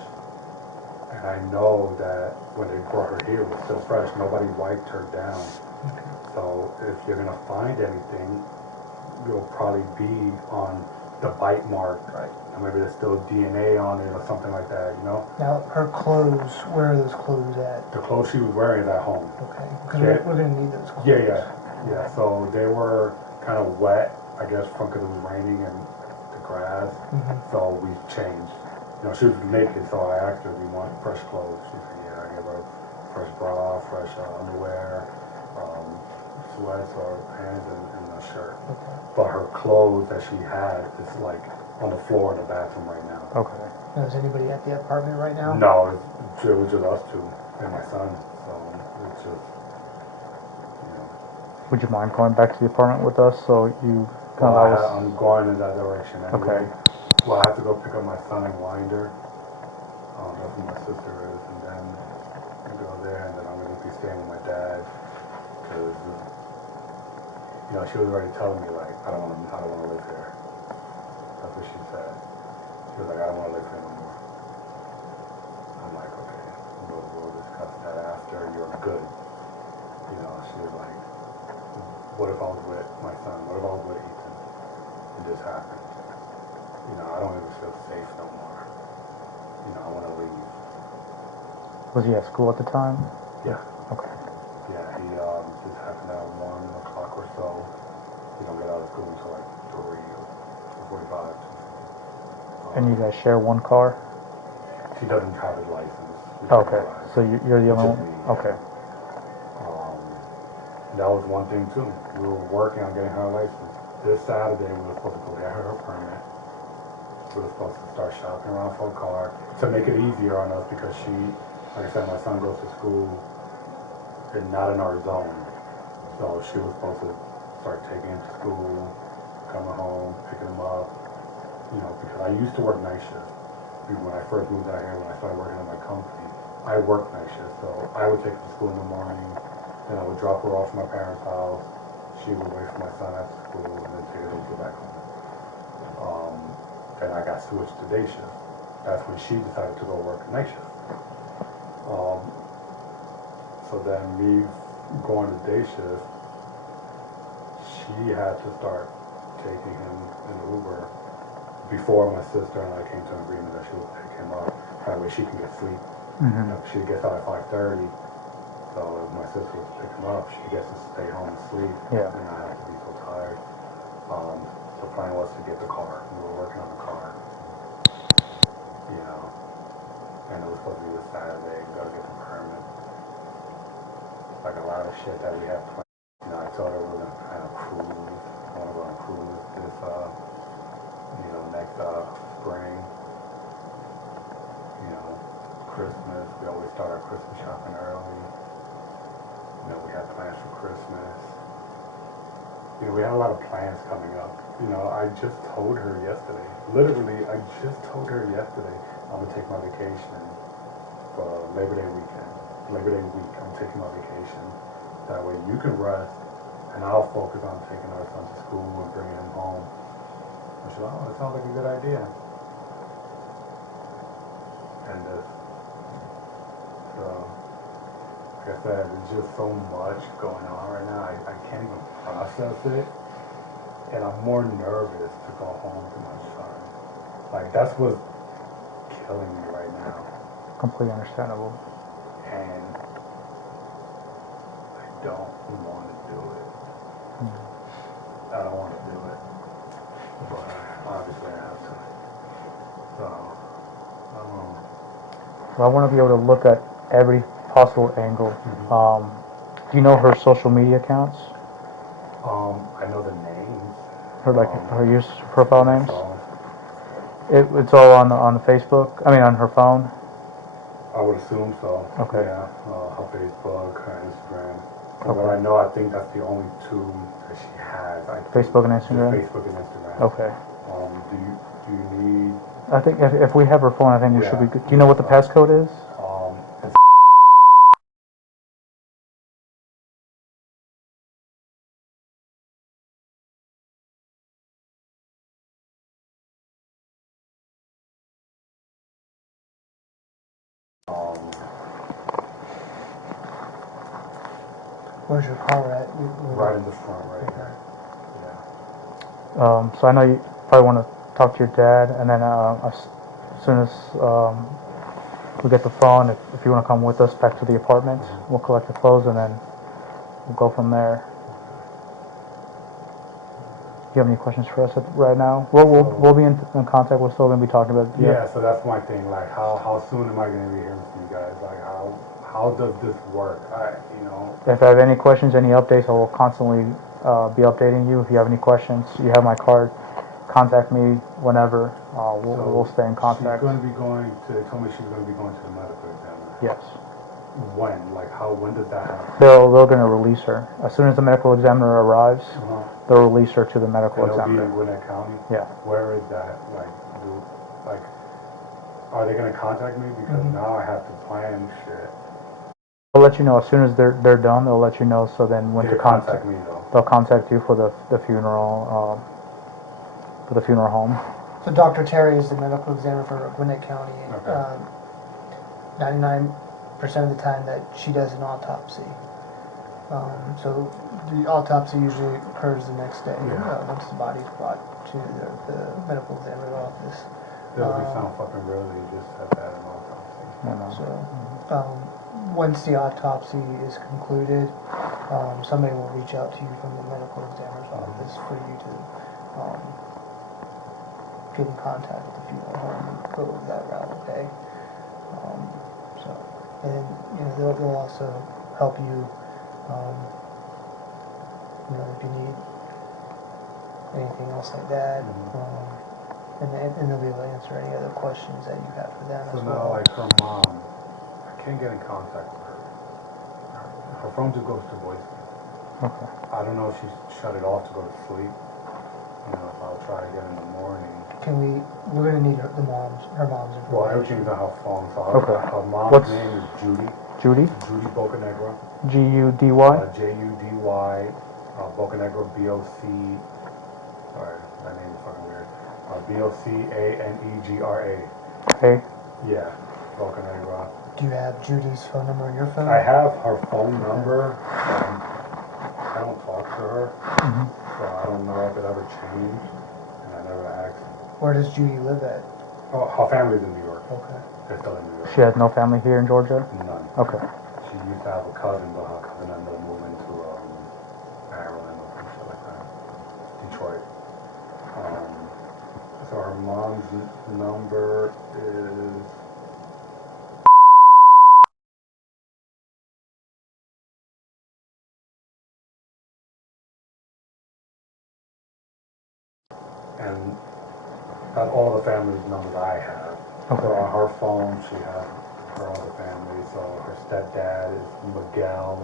And I know that when they brought her here, it was still fresh. Nobody wiped her down. So if you're gonna find anything, it'll probably be on the bite mark. Right. And maybe there's still DNA on it or something like that, you know? Now, her clothes, where are those clothes at? The clothes she was wearing is at home. Okay, because Yeah. we're going to need those clothes. Yeah. So they were kind of wet, I guess, because it was raining and the grass. So we changed. You know, she was naked, so I asked her, "Do you want fresh clothes?" She said, "Yeah." I gave her fresh bra, fresh underwear, sweats or pants and a shirt. Okay. But her clothes that she had is like on the floor in the bathroom right now. Okay. Now, is anybody at the apartment right now? No, it was just us two and my son. So it's just, you know. Would you mind going back to the apartment with us so you can Well, allow us? I'm going in that direction anyway. Okay. Well, I have to go pick up my son and Winder. That's where my sister is, and then I go there, and then I'm gonna be staying with my dad because, you know, she was already telling me like I don't want to live here. That's what she said. She was like, I don't want to live here no more. I'm like, okay, we'll discuss that after you're good. You know, she was like, what if I was with my son? What if I was with Ethan? And this happened. You know, I don't even feel safe no more. You know, I want to leave. Was he at school at the time? Yeah. Okay. Yeah, he just happened at 1 o'clock or so. He don't get out of school until like 3 or 2:45. And you guys share one car? She doesn't have a license. Okay. So you're the It's only just one? me. Okay. That was one thing too. We were working on getting her a license. This Saturday we were supposed to go get her permit. We were supposed to start shopping around for a car to make it easier on us because she, like I said, my son goes to school and not in our zone. So she was supposed to start taking him to school, coming home, picking him up, you know, because I used to work night shift. When I first moved out here, when I started working at my company, I worked night shift. So I would take her to school in the morning, then I would drop her off at my parents' house. She would wait for my son after school and then take her to go back home. Then I got switched to day shift. That's when she decided to go work night shift. So then me going to day shift, she had to start taking him in Uber before my sister and I came to an agreement that she would pick him up. That way she can get sleep. Mm-hmm. You know, she gets out at 5:30. So if my sister was to pick him up, she gets to stay home and sleep. Yeah. And not have to be so tired. The plan was to get the car. We were working on the car. You know. And it was supposed to be this Saturday. We gotta get the permit. Like a lot of shit that we had planned. You know, I told her we were gonna kind of cruise. I wanna go on a cruise this next spring. You know, Christmas. We always start our Christmas shopping early. You know, we have plans for Christmas. You know, we have a lot of plans coming up. You know, I just told her yesterday. Literally, I just told her yesterday I'm gonna take my vacation for Labor Day weekend. Labor Day week, I'm taking my vacation. That way you can rest, and I'll focus on taking our son to school and bringing him home. And she's like, oh, that sounds like a good idea. And so, like I said, there's just so much going on right now. I can't even process it. And I'm more nervous to go home to my son. Like, that's what's killing me right now. Completely understandable. And I don't want to do it. I don't want to do it. But obviously I have to. So, Well, I want to be able to look at every possible angle. Mm-hmm. Do you know her social media accounts? I know the names. Her use profile names? So It's all on the Facebook. I mean, on her phone. I would assume so. Okay. Yeah, her Facebook, her Instagram. From Okay. what I know, I think that's the only two that she has. Facebook and Instagram? Just Facebook and Instagram. Okay. Do you need? I think if we have her phone, I think we should be Yeah. good. Do you know what the passcode is? It's Where's your car at? right in the front, right here. Yeah. So I know you probably want to talk to your dad, and then as soon as we get the phone, if you want to come with us back to the apartment, we'll collect the clothes, and then we'll go from there. Do you have any questions for us right now? We'll be in contact. We're still going to be talking about it. Yeah, so that's my thing. Like, how soon am I going to be hearing from you guys? Like, how does this work? If I have any questions, any updates, I will constantly be updating you. If you have any questions, you have my card. Contact me whenever. We'll stay in contact. She's going to be going to, they told me she was going to be going to the medical examiner. Yes. When? Like when does that happen? They're going to release her. As soon as the medical examiner arrives, they'll release her to the medical It'll examiner. be in Gwinnett County? Yeah. Where is that? Are they going to contact me? Because now I have to plan shit. They'll let you know as soon as they're done. They'll let you know. So then when to contact me though. They'll contact you for the funeral home. So Dr. Terry is the medical examiner for Gwinnett County. Okay. 99% of the time that she does an autopsy. So the autopsy usually occurs the next day once the body's brought to the medical examiner's office. Doesn't sound fucking real. You just said that in autopsy. So once the autopsy is concluded, somebody will reach out to you from the medical examiner's office for you to get in contact with the funeral home and go that route, okay? And they'll also help you, if you need anything else like that, and they'll be able to answer any other questions that you have for them as well. So now, like her mom, I can't get in contact with her. Her phone just goes to voicemail. Okay. I don't know if she shut it off to go to sleep. If I'll try again in the morning. We're gonna need her mom's information. Well, everything's on her phone, so her mom's name is Judy. Judy? Judy Bocanegra. G-U-D-Y? J-U-D-Y. Bocanegra, B-O-C. Sorry, that name is fucking weird. B-O-C-A-N-E-G-R-A. Okay. Yeah, Bocanegra. Do you have Judy's phone number on your phone? I have her phone number. I don't talk to her, so I don't know if it ever changed, and I never asked. Where does Judy live at? Oh, her family's in New York. Okay. They're still in New York. She has no family here in Georgia? None. Okay. She used to have a cousin, but her cousin ended up moving to Maryland or some shit like that. Detroit. So her mom's number is... And that's all the family numbers I have. Okay. So on her phone, she has her other family. So her stepdad is Miguel.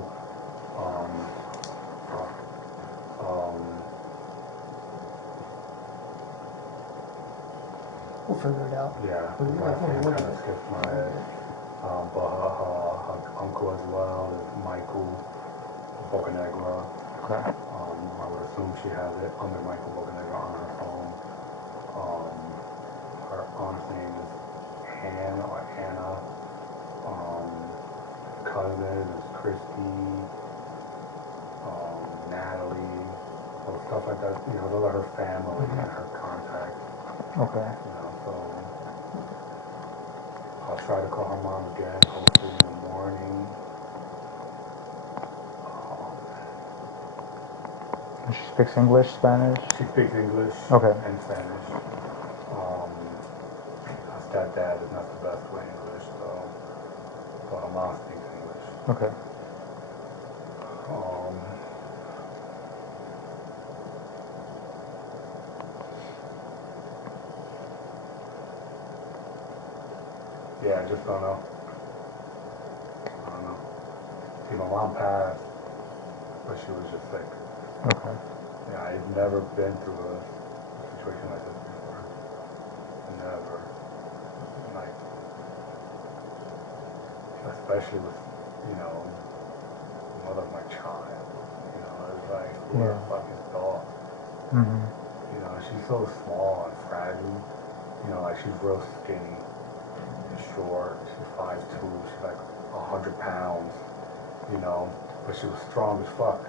We'll figure it out. Yeah, my name kind of skipped my head. But her uncle as well is Michael Bocanegra. Okay. I would assume she has it under Michael Bocanegra on her phone. Her aunt's name is Hannah or Anna. Cousin is Christy. Natalie. So stuff like that. Those are her family and her contacts. Okay. So I'll try to call her mom again, hopefully in the morning. She speaks English, Spanish? She speaks English and Spanish. Her stepdad is not the best with English, but her mom speaks English. Okay. Yeah, I just don't know. I don't know. See, my mom passed, but she was just sick. Okay. Yeah, I've never been through a situation like this before. Never. Like, especially with, the mother of my child. It's like, what a fucking thought. She's so small and fragile. Like she's real skinny and short. She's 5'2", she's like 100 pounds, but she was strong as fuck.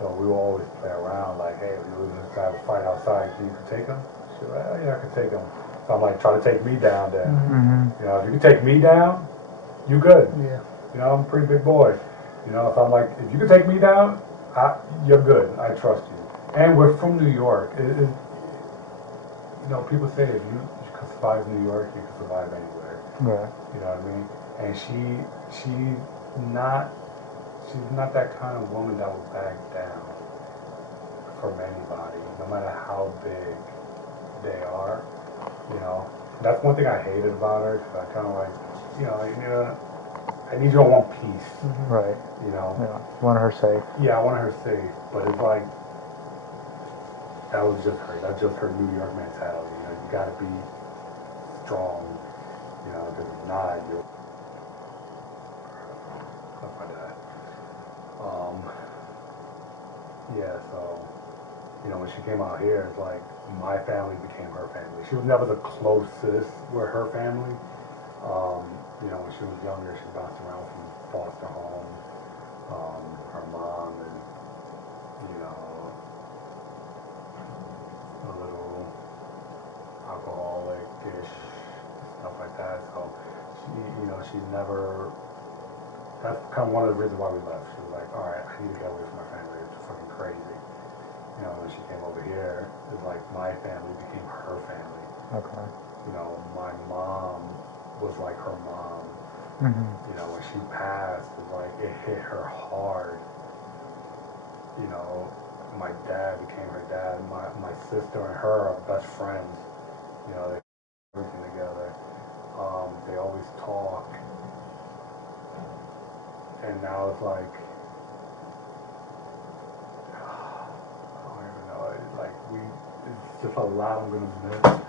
So we would always play around like, hey, we were just trying to fight outside. You can take him? She was like, oh, yeah, I can take him. So I'm like, try to take me down then. If you can take me down, you good. Yeah. I'm a pretty big boy. So I'm like, if you can take me down, you're good. I trust you. And we're from New York. People say if you can survive New York, you can survive anywhere. Right. You know what I mean? and she's not that kind of woman that will back down from anybody, no matter how big they are. You know, that's one thing I hated about her, because I kind of like, you know, I need you all one piece. Right. You know. Yeah. Wanted her safe. Yeah, I wanted her safe, but it's like that was just her. That's just her New York mentality. You know, you gotta be strong. You know, because if not, you'll stuff like that. Yeah. So, you know, when she came out here, it's like my family became her family. She was never the closest with her family. You know, when she was younger, she bounced around from foster home. Her mom is, you know, a little alcoholic-ish, stuff like that. So she, you know, she never, that's kind of one of the reasons why we left. She was like, all right, I need to get away from my family. It's fucking crazy. You know, when she came over here, it's like my family became her family. Okay. You know, my mom was like her mom. You know, when she passed, it's like it hit her hard. You know, my dad became her dad. My sister and her are best friends. You know, they do everything together. They always talk. And now it's like, I don't even know. It's like it's just a lot I'm gonna miss.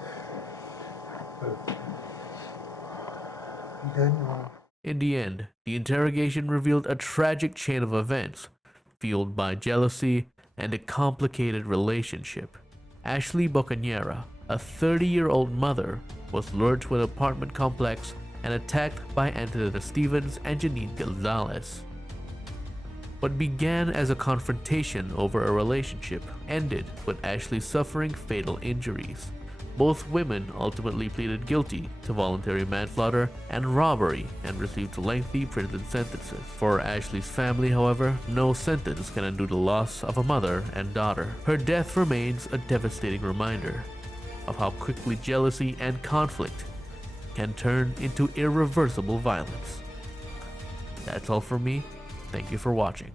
You good? In the end, the interrogation revealed a tragic chain of events, fueled by jealousy and a complicated relationship. Ashley Bocanegra, a 30-year-old mother, was lured to an apartment complex and attacked by Antonetta Stevens and Janine Gonzalez. What began as a confrontation over a relationship ended with Ashley suffering fatal injuries. Both women ultimately pleaded guilty to voluntary manslaughter and robbery and received lengthy prison sentences. For Ashley's family, however, no sentence can undo the loss of a mother and daughter. Her death remains a devastating reminder of how quickly jealousy and conflict can turn into irreversible violence. That's all from me. Thank you for watching.